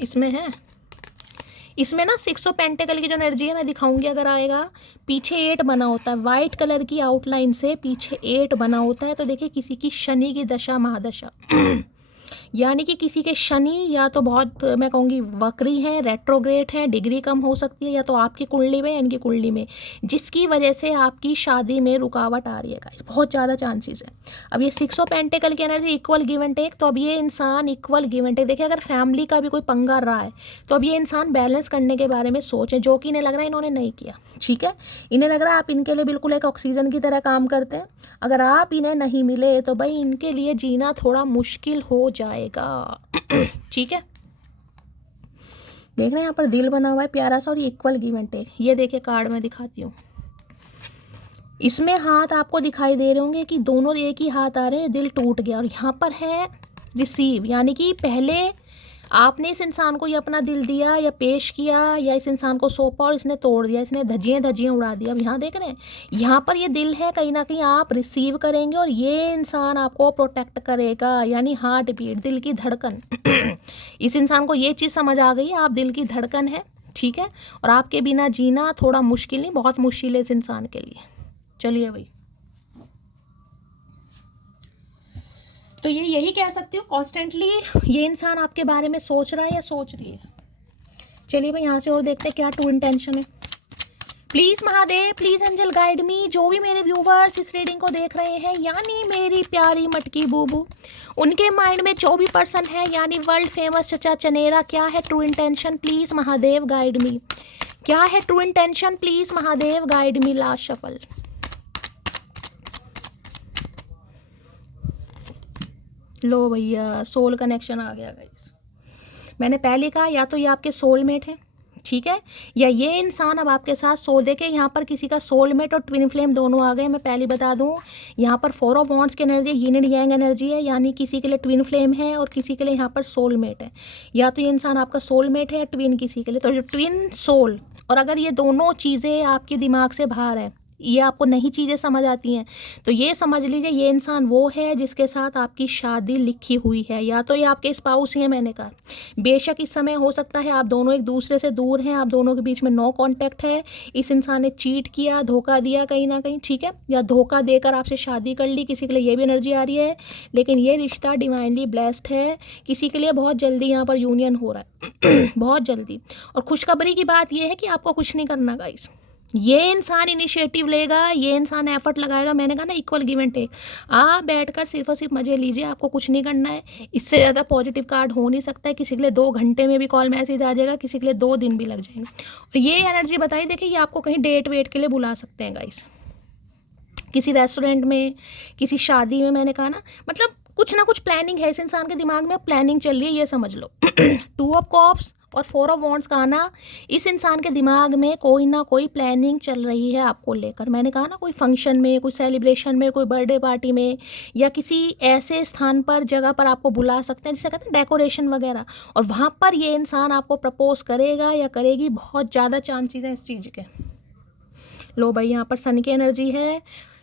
इसमें है, इसमें ना 6 ऑफ पेंटिकल की जो एनर्जी है मैं दिखाऊंगी अगर आएगा, पीछे 8 बना होता है, वाइट कलर की आउटलाइन से पीछे 8 बना होता है। तो देखिए किसी की शनि की दशा महादशा यानी कि किसी के शनि या तो बहुत मैं कहूँगी वक्री है, रेट्रोग्रेड है, डिग्री कम हो सकती है, या तो आपकी कुंडली में या इनकी कुंडली में, जिसकी वजह से आपकी शादी में रुकावट आ रही है गाइस, बहुत ज़्यादा चांसेस है। अब ये 6 ऑफ पेंटिकल की energy equal give and take, तो अब ये इंसान इक्वल गिव एंड टेक, देखिए अगर फैमिली का भी कोई पंगा रहा है तो अब ये इंसान बैलेंस करने के बारे में सोचें, जो कि इन्हें लग रहा है इन्होंने नहीं किया। ठीक है, इन्हें लग रहा है आप इनके लिए बिल्कुल एक ऑक्सीजन की तरह काम करते हैं, अगर आप इन्हें नहीं मिले तो भाई इनके लिए जीना थोड़ा मुश्किल हो जाएगा। ठीक है, देख रहे हैं यहाँ पर दिल बना हुआ है प्यारा सा, और ये इक्वल गिव एंड टेक। ये देखिए कार्ड में दिखाती हूँ, इसमें हाथ आपको दिखाई दे रहे होंगे कि दोनों एक ही हाथ आ रहे हैं, दिल टूट गया, और यहाँ पर है रिसीव, यानी कि पहले आपने इस इंसान को ये अपना दिल दिया या पेश किया या इस इंसान को सौंपा और इसने तोड़ दिया, इसने धज्जियाँ धज्जियाँ उड़ा दिया। अब यहाँ देख रहे हैं, यहाँ पर ये दिल है, कहीं ना कहीं आप रिसीव करेंगे और ये इंसान आपको प्रोटेक्ट करेगा, यानी हार्ट बीट, दिल की धड़कन। इस इंसान को ये चीज़ समझ आ गई, आप दिल की धड़कन है, ठीक है, और आपके बिना जीना थोड़ा मुश्किल नहीं, बहुत मुश्किल है इस इंसान के लिए। चलिए भाई, तो ये यही कह सकती हूँ, कॉन्स्टेंटली ये इंसान आपके बारे में सोच रहा है या सोच रही है। चलिए भाई, यहाँ से और देखते हैं क्या ट्रू इंटेंशन है। Please Mahadev, please angel guide me. जो भी मेरे व्यूवर्स इस रीडिंग को देख रहे हैं, यानी मेरी प्यारी मटकी बूबू, उनके माइंड में जो भी पर्सन है, यानी वर्ल्ड फेमस चचा चनेरा, क्या है true intention? Please Mahadev guide me. क्या है true intention? Please Mahadev guide me. Last shuffle. लो भैया, सोल कनेक्शन आ गया गाइस। मैंने पहले कहा, या तो ये आपके सोलमेट है, ठीक है, या ये इंसान अब आपके साथ सोल दे के, यहाँ पर किसी का सोलमेट और ट्विन फ्लेम दोनों आ गए। मैं पहले बता दूँ, यहाँ पर 4 ऑफ वॉन्ड्स की energy yin and yang energy है, यानी किसी के लिए ट्विन फ्लेम है और किसी के लिए यहाँ पर सोलमेट है। या तो ये इंसान आपका सोलमेट है या ट्विन किसी के लिए। तो जो ट्विन सोल, और अगर ये दोनों चीज़ें आपके दिमाग से बाहर है, ये आपको नई चीज़ें समझ आती हैं, तो ये समझ लीजिए ये इंसान वो है जिसके साथ आपकी शादी लिखी हुई है। या तो ये आपके स्पाउस ही हैं, मैंने कहा बेशक इस समय हो सकता है आप दोनों एक दूसरे से दूर हैं, आप दोनों के बीच में नो कांटेक्ट है, इस इंसान ने चीट किया, धोखा दिया कहीं ना कहीं, ठीक है, या धोखा देकर आपसे शादी कर ली, किसी के लिए ये भी एनर्जी आ रही है। लेकिन ये रिश्ता डिवाइनली ब्लेस्ड है, किसी के लिए बहुत जल्दी यहाँ पर यूनियन हो रहा है बहुत जल्दी। और खुशखबरी की बात यह है कि आपको कुछ नहीं करना गाइस, ये इंसान इनिशिएटिव लेगा, ये इंसान एफर्ट लगाएगा। मैंने कहा ना, इक्वल गिव एंड टेक। आप बैठकर सिर्फ और सिर्फ मजे लीजिए, आपको कुछ नहीं करना है। इससे ज़्यादा पॉजिटिव कार्ड हो नहीं सकता है। किसी के लिए 2 घंटे में भी कॉल मैसेज आ जाएगा, किसी के लिए 2 दिन भी लग जाएंगे। और ये एनर्जी बताइए, देखिए ये आपको कहीं डेट वेट के लिए बुला सकते हैं गाइस, किसी रेस्टोरेंट में, किसी शादी में। मैंने कहा ना, मतलब कुछ ना कुछ प्लानिंग है इस इंसान के दिमाग में, प्लानिंग चल रही है, ये समझ लो। 2 ऑफ कप्स और 4 ऑफ वॉन्ड्स का आना, इस इंसान के दिमाग में कोई ना कोई प्लानिंग चल रही है आपको लेकर। मैंने कहा ना, कोई फंक्शन में, कोई सेलिब्रेशन में, कोई बर्थडे पार्टी में, या किसी ऐसे स्थान पर, जगह पर आपको बुला सकते हैं जिसे कहते हैं डेकोरेशन वगैरह, और वहाँ पर ये इंसान आपको प्रपोज करेगा या करेगी। बहुत ज़्यादा चांसेस हैं इस चीज़ के। लो भाई, यहाँ पर सन की एनर्जी है,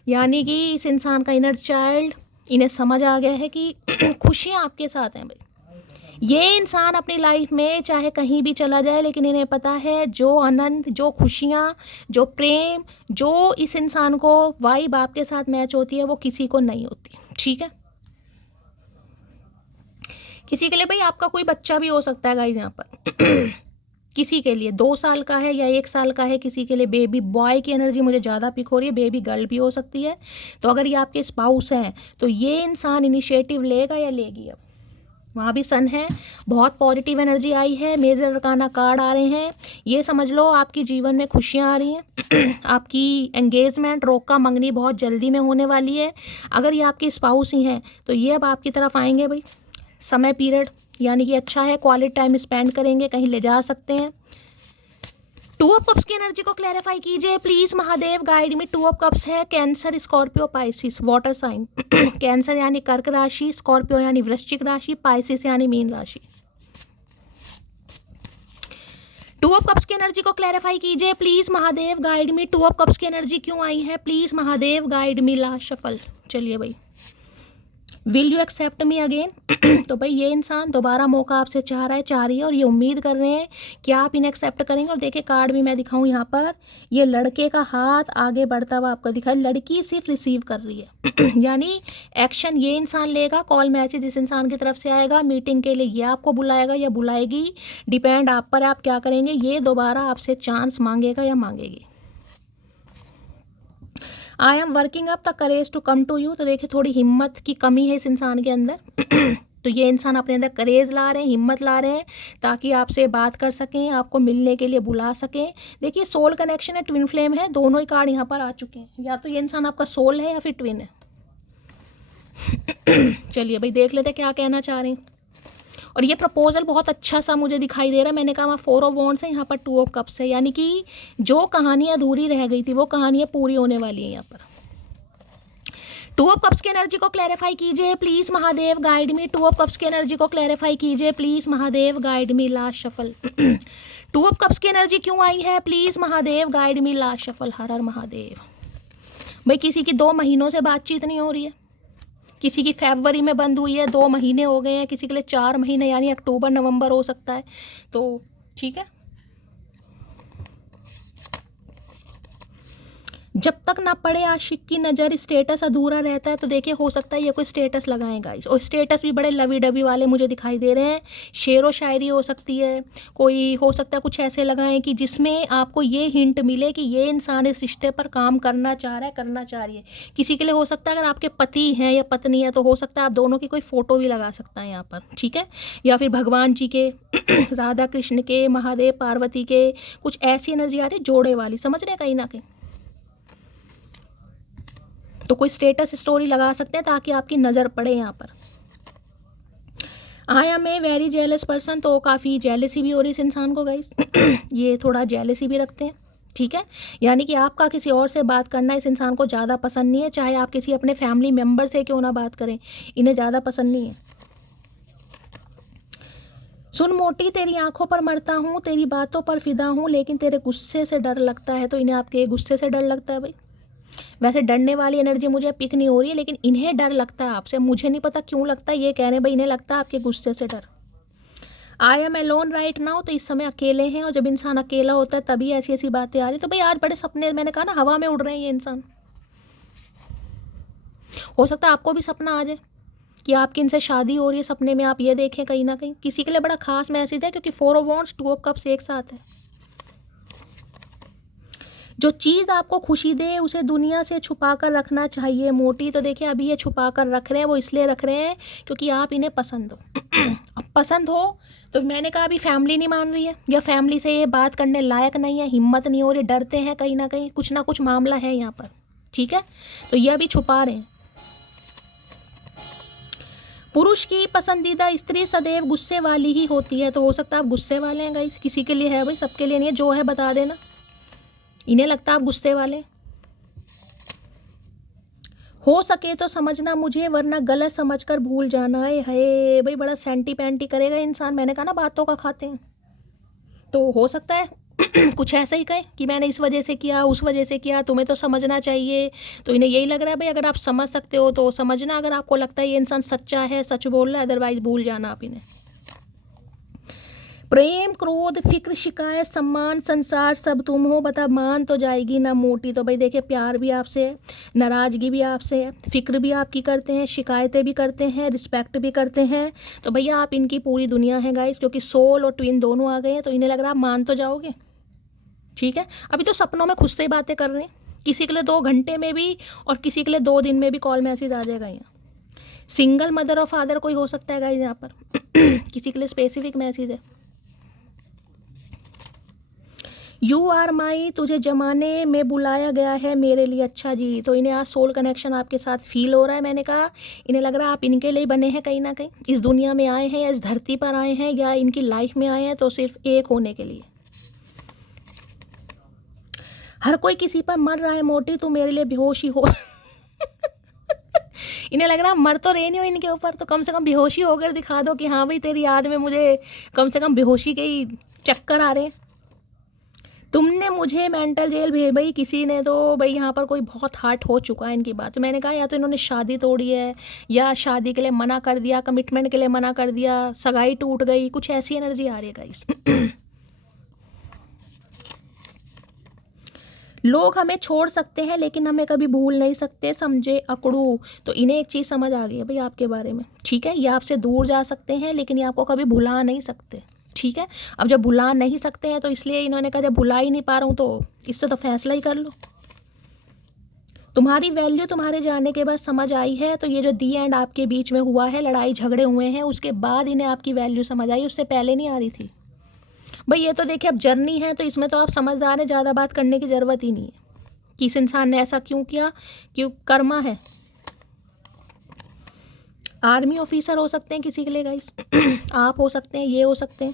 यानी कि इस इंसान का इनर चाइल्ड, इन्हें समझ आ गया है कि खुशियाँ आपके साथ हैं भाई। ये इंसान अपनी लाइफ में चाहे कहीं भी चला जाए, लेकिन इन्हें पता है जो आनंद, जो खुशियाँ, जो प्रेम, जो इस इंसान को वाइब आपके साथ मैच होती है, वो किसी को नहीं होती, ठीक है। किसी के लिए भाई आपका कोई बच्चा भी हो सकता है गाइस यहाँ पर किसी के लिए 2 साल का है या 1 साल का है, किसी के लिए बेबी बॉय की एनर्जी मुझे ज़्यादा पिक हो रही है, बेबी गर्ल भी हो सकती है। तो अगर ये आपके स्पाउस हैं, तो ये इंसान इनिशिएटिव लेगा या लेगी। अब वहाँ भी सन है, बहुत पॉजिटिव एनर्जी आई है, मेजर अरकाना कार्ड आ रहे हैं। ये समझ लो आपकी जीवन में खुशियाँ आ रही हैं आपकी एंगेजमेंट, रोका मंगनी बहुत जल्दी में होने वाली है। अगर ये आपके स्पाउस ही हैं, तो ये अब आपकी तरफ आएंगे भाई। समय पीरियड यानी कि अच्छा है, क्वालिटी टाइम स्पेंड करेंगे, कहीं ले जा सकते हैं। 2 ऑफ कप्स की एनर्जी को क्लैरिफाई कीजिए please Mahadev, guide me. 2 of cups है Cancer, Scorpio, Pisces, water sign. Cancer यानी कर्क राशि, स्कॉर्पियो यानी वृश्चिक राशि, पाइसिस यानी मीन राशि। 2 ऑफ कप्स की एनर्जी को क्लैरिफाई कीजिए please Mahadev, guide me. 2 of cups की एनर्जी क्यों आई है, please Mahadev, guide me. Last shuffle. चलिए भाई, will you accept me again. तो भाई ये इंसान दोबारा मौका आपसे चाह रही है और ये उम्मीद कर रहे हैं कि आप इन्हें एक्सेप्ट करेंगे। और देखिए कार्ड भी मैं दिखाऊं यहाँ पर, ये लड़के का हाथ आगे बढ़ता हुआ आपको दिखा, लड़की सिर्फ रिसीव कर रही है यानी एक्शन ये इंसान लेगा, कॉल मैसेज इस इंसान की तरफ से आएगा, मीटिंग के लिए ये आपको बुलाएगा या बुलाएगी, डिपेंड आप पर, आप क्या करेंगे। ये दोबारा आपसे चांस मांगेगा या मांगेगी। I am working up the courage to come to you. तो देखिए थोड़ी हिम्मत की कमी है इस इंसान के अंदर तो ये इंसान अपने अंदर करेज ला रहे हैं, हिम्मत ला रहे हैं, ताकि आपसे बात कर सकें, आपको मिलने के लिए बुला सकें। देखिए सोल कनेक्शन है, ट्विन फ्लेम है, दोनों ही कार्ड यहाँ पर आ चुके हैं। या तो ये इंसान आपका सोल है या फिर ट्विन है चलिए भाई देख लेते हैं क्या कहना चाह रहे हैं। और ये प्रपोजल बहुत अच्छा सा मुझे दिखाई दे रहा है। मैंने कहा वहाँ 4 ऑफ वॉन्ड्स है, यहाँ पर 2 ऑफ कप्स है, यानी कि जो कहानी अधूरी रह गई थी वो कहानियाँ पूरी होने वाली हैं यहाँ पर। टू ऑफ कप्स की एनर्जी को क्लैरिफाई कीजिए please Mahadev, guide me. Two of cups की एनर्जी को क्लैरिफाई कीजिए please Mahadev, guide me. Last shuffle. Two of cups की एनर्जी क्यों आई है please Mahadev, guide me. Last shuffle. हर हर महादेव। भाई किसी की 2 महीनों से बातचीत नहीं हो रही है, किसी की फरवरी में बंद हुई है, 2 महीने हो गए हैं, किसी के लिए 4 महीने यानी अक्टूबर नवंबर हो सकता है। तो ठीक है, जब तक ना पड़े आशिक की नज़र स्टेटस अधूरा रहता है। तो देखिए हो सकता है ये कोई स्टेटस लगाएं गाइस, और स्टेटस भी बड़े लवी डबी वाले मुझे दिखाई दे रहे हैं। शेरो शायरी हो सकती है, कोई हो सकता है कुछ ऐसे लगाएं कि जिसमें आपको ये हिंट मिले कि ये इंसान इस रिश्ते पर काम करना चाह रहा है, करना चाह रही है। किसी के लिए हो सकता है अगर आपके पति हैं या पत्नी है तो हो सकता है आप दोनों की कोई फ़ोटो भी लगा सकता है यहाँ पर, ठीक है। या फिर भगवान जी के राधा कृष्ण के, महादेव पार्वती के, कुछ ऐसी एनर्जी आ रही है जोड़े वाली, समझ रहे हैं कहीं ना कहीं। तो कोई स्टेटस स्टोरी लगा सकते हैं ताकि आपकी नज़र पड़े यहाँ पर। I am a very jealous person, तो काफ़ी जेलसी भी हो रही है इस इंसान को गाइस। ये थोड़ा जेलसी भी रखते हैं, ठीक है। यानी कि आपका किसी और से बात करना इस इंसान को ज़्यादा पसंद नहीं है, चाहे आप किसी अपने फैमिली मेम्बर से क्यों ना बात करें, इन्हें ज़्यादा पसंद नहीं है। सुन मोटी तेरी आंखों पर मरता हूँ, तेरी बातों पर फिदा हूँ, लेकिन तेरे गुस्से से डर लगता है। तो इन्हें आपके गुस्से से डर लगता है भाई। वैसे डरने वाली एनर्जी मुझे पिक नहीं हो रही है, लेकिन इन्हें डर लगता है आपसे। मुझे नहीं पता क्यों लगता है, ये कह रहे हैं भाई इन्हें लगता है आपके गुस्से से डर। I am alone right now, तो इस समय अकेले हैं, और जब इंसान अकेला होता है तभी ऐसी ऐसी बातें आ रही। तो भाई आज बड़े सपने, मैंने कहा ना हवा में उड़ रहे हैं ये इंसान। हो सकता है आपको भी सपना आ जाए कि आपकी इनसे शादी हो रही है, सपने में आप ये देखें कहीं ना कहीं। किसी के लिए बड़ा खास मैसेज है, क्योंकि 4 ऑफ वॉन्ड्स 2 ऑफ कप्स एक साथ है। जो चीज़ आपको खुशी दे उसे दुनिया से छुपा कर रखना चाहिए मोटी। तो देखिए अभी ये छुपा कर रख रहे हैं, वो इसलिए रख रहे हैं क्योंकि आप इन्हें पसंद हो। अब पसंद हो तो मैंने कहा अभी फैमिली नहीं मान रही है, या फैमिली से ये बात करने लायक नहीं है, हिम्मत नहीं हो रही, डरते हैं कहीं ना कहीं, कुछ ना कुछ मामला है यहाँ पर, ठीक है। तो ये अभी छुपा रहे हैं। पुरुष की पसंदीदा स्त्री सदैव गुस्से वाली ही होती है। तो हो सकता है आप गुस्से वाले हैं गाइस, किसी के लिए है भाई, सबके लिए नहीं है। जो है बता देना, इन्हें लगता है आप गुस्से वाले। हो सके तो समझना मुझे, वरना गलत समझकर भूल जाना है भाई। बड़ा सेंटी पैंटी करेगा इंसान, मैंने कहा ना बातों का खाते हैं। तो हो सकता है कुछ ऐसा ही कहे कि मैंने इस वजह से किया, उस वजह से किया, तुम्हें तो समझना चाहिए। तो इन्हें यही लग रहा है भाई अगर आप समझ सकते हो तो समझना, अगर आपको लगता है ये इंसान सच्चा है, सच बोल रहा है, अदरवाइज भूल जाना आप इन्हें। प्रेम, क्रोध, फिक्र, शिकायत, सम्मान, संसार सब तुम हो, बता मान तो जाएगी ना मोटी। तो भाई देखिए प्यार भी आपसे है, नाराज़गी भी आपसे है, फिक्र भी आपकी करते हैं, शिकायतें भी करते हैं, रिस्पेक्ट भी करते हैं। तो भैया आप इनकी पूरी दुनिया है गाइस, क्योंकि सोल और ट्विन दोनों आ गए हैं। तो इन्हें लग रहा है आप मान तो जाओगे, ठीक है। अभी तो सपनों में खुद से ही बातें कर रहे हैं, किसी के लिए 2 घंटे में भी और किसी के लिए 2 दिन में भी कॉल मैसेज आ जाएगा। यहाँ सिंगल मदर और फादर कोई हो सकता है गाइस यहाँ पर। किसी के लिए स्पेसिफिक मैसेज है। यू आर माई, तुझे जमाने में बुलाया गया है मेरे लिए। अच्छा जी, तो इन्हें आज सोल कनेक्शन आपके साथ फील हो रहा है। मैंने कहा इन्हें लग रहा है आप इनके लिए बने हैं कहीं ना कहीं, इस दुनिया में आए हैं या इस धरती पर आए हैं या इनकी लाइफ में आए हैं तो सिर्फ एक होने के लिए। हर कोई किसी पर मर रहा है मोटी, तू मेरे लिए बेहोशी हो। इन्हें लग रहा है मर तो रहे नहीं हो इनके ऊपर, तो कम से कम बेहोशी होकर दिखा दो कि हाँ भाई तेरी याद में मुझे कम से कम बेहोशी के ही चक्कर आ रहे हैं। तुमने मुझे मेंटल जेल भेज, भाई किसी ने तो भाई यहाँ पर कोई बहुत हार्ट हो चुका है इनकी बात। तो मैंने कहा या तो इन्होंने शादी तोड़ी है, या शादी के लिए मना कर दिया, कमिटमेंट के लिए मना कर दिया, सगाई टूट गई, कुछ ऐसी एनर्जी आ रही है गाइस। लोग हमें छोड़ सकते हैं लेकिन हमें कभी भूल नहीं सकते, समझे अकड़ू। तो इन्हें एक चीज़ समझ आ गई है भाई आपके बारे में, ठीक है। ये आपसे दूर जा सकते हैं लेकिन ये आपको कभी भुला नहीं सकते, ठीक है। अब जब भुला नहीं सकते हैं तो इसलिए इन्होंने कहा जब भुला ही नहीं पा रहा हूँ तो इससे तो फैसला ही कर लो। तुम्हारी वैल्यू तुम्हारे जाने के बाद समझ आई है। तो ये जो दी एंड आपके बीच में हुआ है, लड़ाई झगड़े हुए हैं, उसके बाद इन्हें आपकी वैल्यू समझ आई, उससे पहले नहीं आ रही थी भाई। ये तो देखिए अब जर्नी है, तो इसमें तो आप समझदार हैं, ज़्यादा बात करने की ज़रूरत ही नहीं है कि इस इंसान ने ऐसा क्यों किया, क्यों कर्मा है। आर्मी ऑफिसर हो सकते हैं किसी के लिए गाइस। आप हो सकते हैं, ये हो सकते हैं।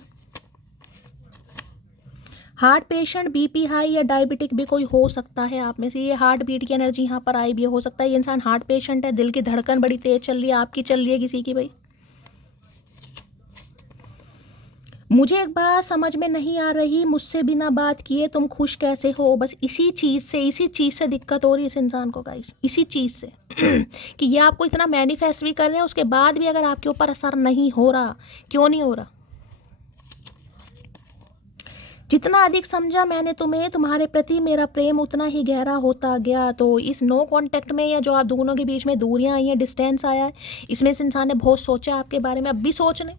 हार्ट पेशेंट, बीपी हाई या डायबिटिक भी कोई हो सकता है आप में से। ये हार्ट बीट की एनर्जी यहाँ पर आई भी हो सकता है ये इंसान हार्ट पेशेंट है, दिल की धड़कन बड़ी तेज चल रही है, आपकी चल रही है, किसी की भाई। मुझे एक बात समझ में नहीं आ रही, मुझसे बिना बात किए तुम खुश कैसे हो? बस इसी चीज़ से दिक्कत हो रही है इस इंसान को गाइस, इसी चीज़ से कि ये आपको इतना मैनिफेस्ट भी कर रहे हैं, उसके बाद भी अगर आपके ऊपर असर नहीं हो रहा, क्यों नहीं हो रहा? जितना अधिक समझा मैंने तुम्हें, तुम्हारे प्रति मेरा प्रेम उतना ही गहरा होता गया। तो इस नो कांटेक्ट में या जो आप दोनों के बीच में दूरियां आई हैं, डिस्टेंस आया है, इसमें इस इंसान ने बहुत सोचा आपके बारे में, अब भी सोच रहे,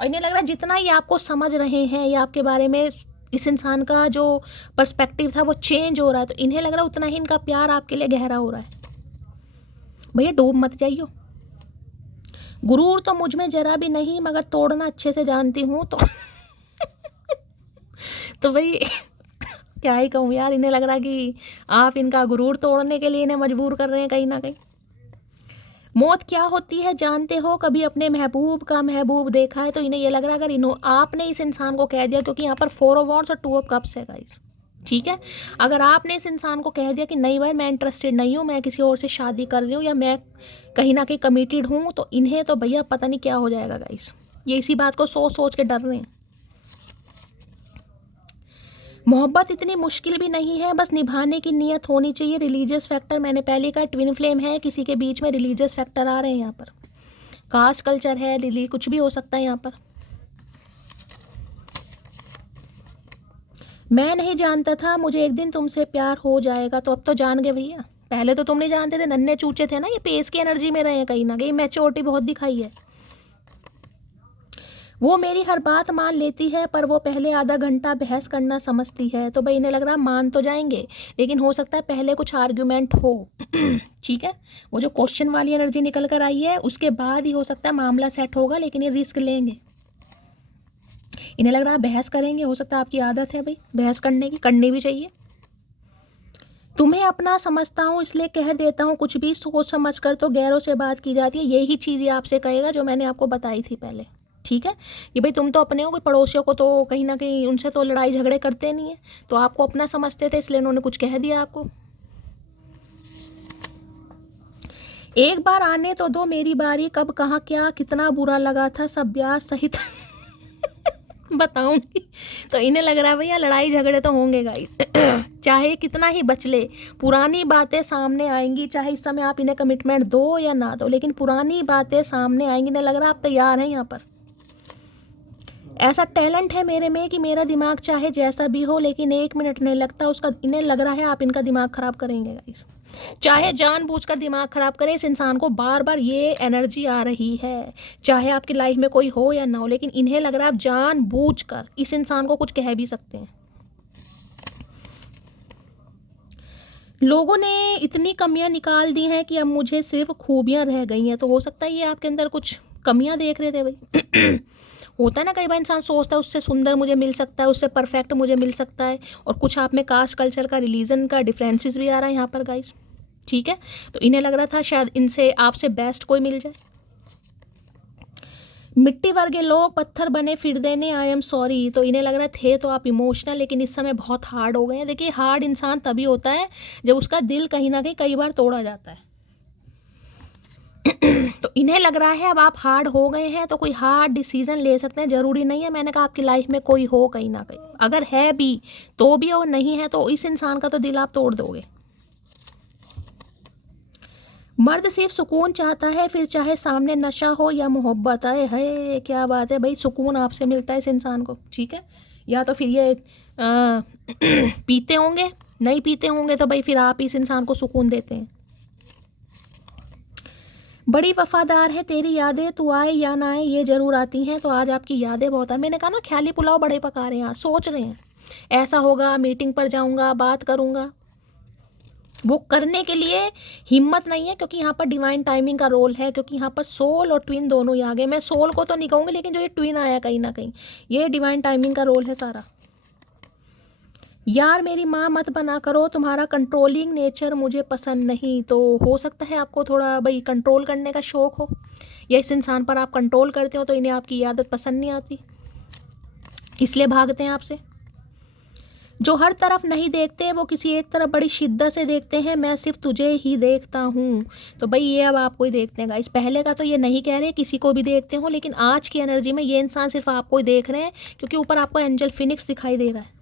और इन्हें लग रहा है जितना ही आपको समझ रहे हैं या आपके बारे में इस इंसान का जो पर्सपेक्टिव था वो चेंज हो रहा है, तो इन्हें लग रहा है उतना ही इनका प्यार आपके लिए गहरा हो रहा है। भैया डूब मत जाइयो। गुरूर तो मुझ में जरा भी नहीं, मगर तोड़ना अच्छे से जानती हूँ। तो भाई क्या ही कहूँ यार, इन्हें लग रहा है कि आप इनका गुरूर तोड़ने के लिए इन्हें मजबूर कर रहे हैं कहीं ना कहीं। मौत क्या होती है जानते हो? कभी अपने महबूब का महबूब देखा है? तो इन्हें ये लग रहा है अगर आपने इस इंसान को कह दिया, क्योंकि यहाँ पर 4 ऑफ वॉन्ड्स और 2 ऑफ कप्स है गाइस, ठीक है। अगर आपने इस इंसान को कह दिया कि नहीं भाई मैं इंटरेस्टेड नहीं हूँ, मैं किसी और से शादी कर रही हूँ, या मैं कहीं ना कहीं कमिटेड हूँ, तो इन्हें तो भैया पता नहीं क्या हो जाएगा गाइस। ये इसी बात को सोच सोच के डर रहे हैं। मोहब्बत इतनी मुश्किल भी नहीं है, बस निभाने की नीयत होनी चाहिए। रिलीजियस फैक्टर मैंने पहले कहा, ट्विन फ्लेम है, किसी के बीच में रिलीजियस फैक्टर आ रहे हैं यहाँ पर, कास्ट कल्चर है, कुछ भी हो सकता है यहाँ पर। मैं नहीं जानता था मुझे एक दिन तुमसे प्यार हो जाएगा, तो अब तो जान गए भैया। पहले तो तुम नहीं जानते थे, नन्हे चूचे थे ना, ये पेस की एनर्जी में रहे हैं कहीं ना कहीं, मैच्योरिटी बहुत दिखाई है। वो मेरी हर बात मान लेती है, पर वो पहले आधा घंटा बहस करना समझती है। तो भाई इन्हें लग रहा मान तो जाएंगे, लेकिन हो सकता है पहले कुछ आर्ग्यूमेंट हो ठीक है, वो जो क्वेश्चन वाली एनर्जी निकल कर आई है उसके बाद ही हो सकता है मामला सेट होगा, लेकिन ये रिस्क लेंगे। इन्हें लग रहा है बहस करेंगे, हो सकता है आपकी आदत है भाई बहस करने की, करनी भी चाहिए। तुम्हें अपना समझता हूँ इसलिए कह देता हूँ, कुछ भी सोच समझ कर तो गैरों से बात की जाती है। यही चीज़ ये आपसे कहेगा जो मैंने आपको बताई थी पहले, ठीक है। ये भाई तुम तो अपने हो, कोई पड़ोसियों को तो कहीं ना कहीं उनसे तो लड़ाई झगड़े करते नहीं है, तो आपको अपना समझते थे इसलिए उन्होंने कुछ कह दिया आपको। एक बार आने तो दो मेरी बारी, कब कहाँ क्या कितना बुरा लगा था सब ब्याह सहित बताऊंगी। तो इन्हें लग रहा है भैया लड़ाई झगड़े तो होंगे गाइस चाहे कितना ही बच ले, पुरानी बातें सामने आएंगी, चाहे इस समय आप इन्हें कमिटमेंट दो या ना दो, लेकिन पुरानी बातें सामने आएंगी। इन्हें लग रहा है आप तैयार हैं यहाँ पर। ऐसा टैलेंट है मेरे में कि मेरा दिमाग चाहे जैसा भी हो, लेकिन 1 मिनट नहीं लगता उसका। इन्हें लग रहा है आप इनका दिमाग खराब करेंगे गाइस, चाहे जानबूझकर दिमाग खराब करें। इस इंसान को बार बार ये एनर्जी आ रही है, चाहे आपकी लाइफ में कोई हो या ना हो, लेकिन इन्हें लग रहा है आप जानबूझकर इस इंसान को कुछ कह भी सकते हैं। लोगों ने इतनी कमियां निकाल दी हैं कि अब मुझे सिर्फ खूबियां रह गई हैं। तो हो सकता है ये आपके अंदर कुछ कमियां देख रहे थे भाई होता है ना कई बार इंसान सोचता है उससे सुंदर मुझे मिल सकता है, उससे परफेक्ट मुझे मिल सकता है, और कुछ आप में कास्ट कल्चर का रिलीजन का डिफरेंसेस भी आ रहा है यहाँ पर गाइस, ठीक है। तो इन्हें लग रहा था शायद इनसे आपसे बेस्ट कोई मिल जाए। मिट्टी वर्गे लोग पत्थर बने फिर देने, आई एम सॉरी। तो इन्हें लग रहा थे तो आप इमोशनल, लेकिन इस समय बहुत हार्ड हो गए हैं। देखिए हार्ड इंसान तभी होता है जब उसका दिल कहीं ना कहीं कई बार तोड़ा जाता है तो इन्हें लग रहा है अब आप हार्ड हो गए हैं, तो कोई हार्ड डिसीजन ले सकते हैं। जरूरी नहीं है, मैंने कहा आपकी लाइफ में कोई हो कहीं ना कहीं, अगर है भी तो भी, और नहीं है तो इस इंसान का तो दिल आप तोड़ दोगे। मर्द सिर्फ सुकून चाहता है, फिर चाहे सामने नशा हो या मोहब्बत। आए है क्या बात है भाई, सुकून आपसे मिलता है इस इंसान को, ठीक है। या तो फिर ये पीते होंगे, नहीं पीते होंगे तो भाई फिर आप इस इंसान को सुकून देते हैं। बड़ी वफादार है तेरी यादें, तू आए या ना आए ये जरूर आती हैं। तो आज आपकी यादें बहुत है। मैंने कहा ना ख्याली पुलाव बड़े पका रहे हैं, सोच रहे हैं ऐसा होगा, मीटिंग पर जाऊंगा, बात करूंगा, वो करने के लिए हिम्मत नहीं है, क्योंकि यहाँ पर डिवाइन टाइमिंग का रोल है, क्योंकि यहाँ पर सोल और ट्विन दोनों ही आ गए। मैं सोल को तो नहीं कहूँगी, लेकिन जो ये ट्विन आया कहीं ना कहीं ये डिवाइन टाइमिंग का रोल है सारा। यार मेरी माँ मत बना करो, तुम्हारा कंट्रोलिंग नेचर मुझे पसंद नहीं। तो हो सकता है आपको थोड़ा भाई कंट्रोल करने का शौक हो, या इस इंसान पर आप कंट्रोल करते हो तो इन्हें आपकी आदत पसंद नहीं आती, इसलिए भागते हैं आपसे। जो हर तरफ नहीं देखते वो किसी एक तरफ बड़ी शिद्दत से देखते हैं, मैं सिर्फ तुझे ही देखता हूँ। तो भाई ये अब आपको ही देखते हैं गाइस, पहले का तो ये नहीं कह रहे किसी को भी देखते हो, लेकिन आज की एनर्जी में ये इंसान सिर्फ आपको ही देख रहे हैं, क्योंकि ऊपर आपको एंजल फिनिक्स दिखाई दे रहा है।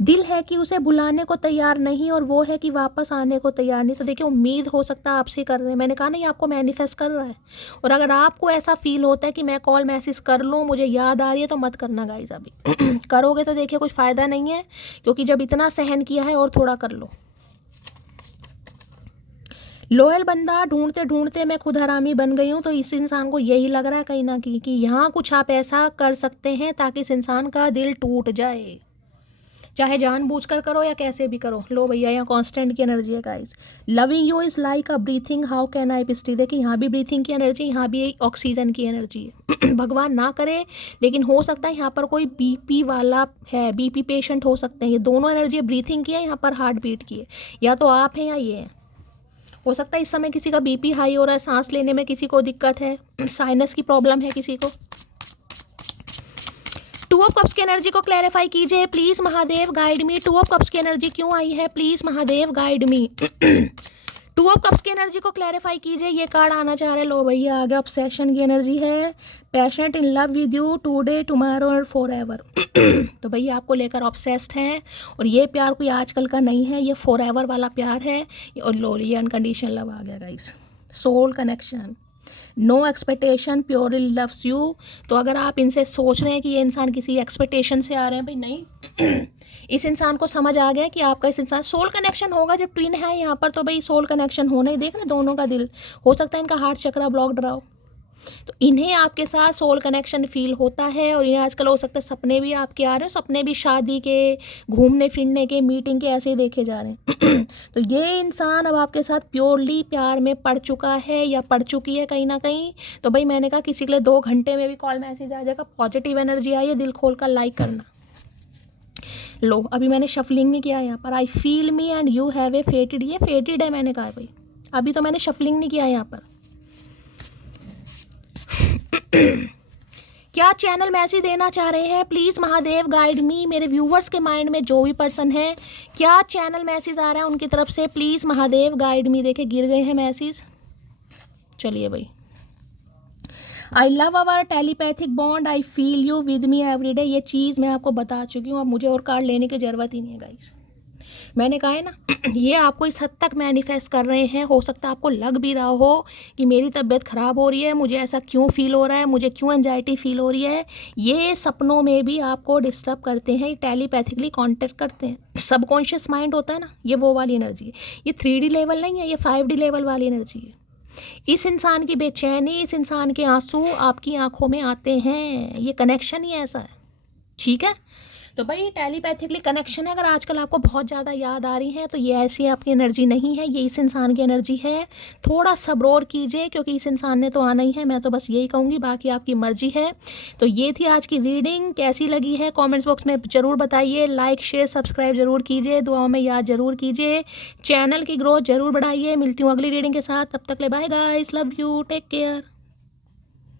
दिल है कि उसे भुलाने को तैयार नहीं, और वो है कि वापस आने को तैयार नहीं। तो देखिए, उम्मीद हो सकता है आपसे कर रहे हैं, मैंने कहा ना ये आपको मैनिफेस्ट कर रहा है। और अगर आपको ऐसा फील होता है कि मैं कॉल मैसेज कर लूँ, मुझे याद आ रही है, तो मत करना गाइस अभी। करोगे तो देखिए कुछ फ़ायदा नहीं है, क्योंकि जब इतना सहन किया है और थोड़ा कर लो। लोयल बंदा ढूंढते ढूंढते मैं खुद हरामी बन गई हूँ। तो इस इंसान को यही लग रहा है कहीं ना कहीं कि यहाँ कुछ आप ऐसा कर सकते हैं ताकि इस इंसान का दिल टूट जाए, चाहे जानबूझकर करो या कैसे भी करो। लो भैया, यहाँ कांस्टेंट की एनर्जी है guys. Loving you is like a breathing, how can I पिस्टी। देखिए यहाँ भी ब्रीथिंग की एनर्जी, यहाँ भी ऑक्सीजन की एनर्जी है। भगवान ना करे, लेकिन हो सकता है यहाँ पर कोई बीपी वाला है, बीपी पेशेंट हो सकते हैं। ये दोनों एनर्जी ब्रीथिंग की है, यहाँ पर हार्ट बीट की है। या तो आप हैं या ये हैं। हो सकता है इस समय किसी का बीपी हाई हो रहा है, सांस लेने में किसी को दिक्कत है, साइनस की प्रॉब्लम है किसी को। टू ऑफ कप्स की एनर्जी को क्लैरिफाई कीजिए please Mahadev, guide me. Two of cups की एनर्जी क्यों आई है, please Mahadev guide me. Two of cups की एनर्जी को क्लैरिफाई कीजिए, ये कार्ड आना चाह रहे। लो भैया आ गया, ऑब्सेशन की एनर्जी है। Passionate in love with you today tomorrow और फॉर एवर। तो भैया आपको लेकर ऑब्सेस्ड हैं, और ये प्यार कोई आजकल का नहीं है, ये फॉर एवर वाला प्यार है। और लो, ये अनकंडीशनल लव आ गया guys, soul connection, no expectation, purely loves you. तो अगर आप इनसे सोच रहे हैं कि ये इंसान किसी एक्सपेक्टेशन से आ रहे हैं, भाई नहीं। इस इंसान को समझ आ गया कि आपका इस इंसान सोल कनेक्शन होगा। जब ट्विन है यहाँ पर तो भाई सोल कनेक्शन होना ही। देख ना दोनों का दिल, हो सकता है इनका हार्ट चक्रा ब्लॉक्ड रहा हो, तो इन्हें आपके साथ सोल कनेक्शन फील होता है। और इन्हें आजकल हो सकता है सपने भी आपके आ रहे हैं, सपने भी शादी के, घूमने फिरने के, मीटिंग के ऐसे ही देखे जा रहे हैं। तो ये इंसान अब आपके साथ प्योरली प्यार में पड़ चुका है या पड़ चुकी है कहीं ना कहीं। तो भाई मैंने कहा किसी के लिए 2 घंटे में भी कॉल मैसेज आ जाएगा, पॉजिटिव एनर्जी आई है, दिल खोल कर लाइक करना। लो, अभी मैंने शफलिंग नहीं किया यहाँ पर। I feel me and you have a फेटेड, ये फेटेड है मैंने कहा भाई, अभी तो मैंने शफलिंग नहीं किया यहाँ पर। क्या चैनल मैसेज देना चाह रहे हैं, प्लीज़ महादेव गाइड मी। मेरे व्यूवर्स के माइंड में जो भी पर्सन है, क्या चैनल मैसेज आ रहा है उनकी तरफ से, प्लीज़ महादेव गाइड मी। देखे गिर गए हैं मैसेज। चलिए भाई, I love our telepathic bond, I feel you with me every day. ये चीज़ मैं आपको बता चुकी हूँ, अब मुझे और कार्ड लेने की ज़रूरत ही नहीं है गाइस। मैंने कहा है ना, ये आपको इस हद तक मैनिफेस्ट कर रहे हैं। हो सकता है आपको लग भी रहा हो कि मेरी तबीयत ख़राब हो रही है, मुझे ऐसा क्यों फील हो रहा है, मुझे क्यों एंजाइटी फील हो रही है। ये सपनों में भी आपको डिस्टर्ब करते हैं, टेलीपैथिकली कांटेक्ट करते हैं। सबकॉन्शियस माइंड होता है ना, ये वो वाली एनर्जी है। ये 3D लेवल नहीं है, ये 5D लेवल वाली एनर्जी है। इस इंसान की बेचैनी, इस इंसान के आंसू आपकी आंखों में आते हैं, ये कनेक्शन ही ऐसा है। ठीक है, तो भाई टेलीपैथिकली कनेक्शन है। अगर आजकल आपको बहुत ज़्यादा याद आ रही है तो ये ऐसी आपकी एनर्जी नहीं है, ये इस इंसान की एनर्जी है। थोड़ा सब्र और कीजिए, क्योंकि इस इंसान ने तो आना ही है। मैं तो बस यही कहूँगी, बाकी आपकी मर्जी है। तो ये थी आज की रीडिंग, कैसी लगी है कमेंट्स बॉक्स में ज़रूर बताइए। लाइक शेयर सब्सक्राइब जरूर कीजिए, दुआओं में याद जरूर कीजिए, चैनल की ग्रोथ जरूर बढ़ाइए। मिलती हूँ अगली रीडिंग के साथ, तब तक ले bye guys, love you, take care.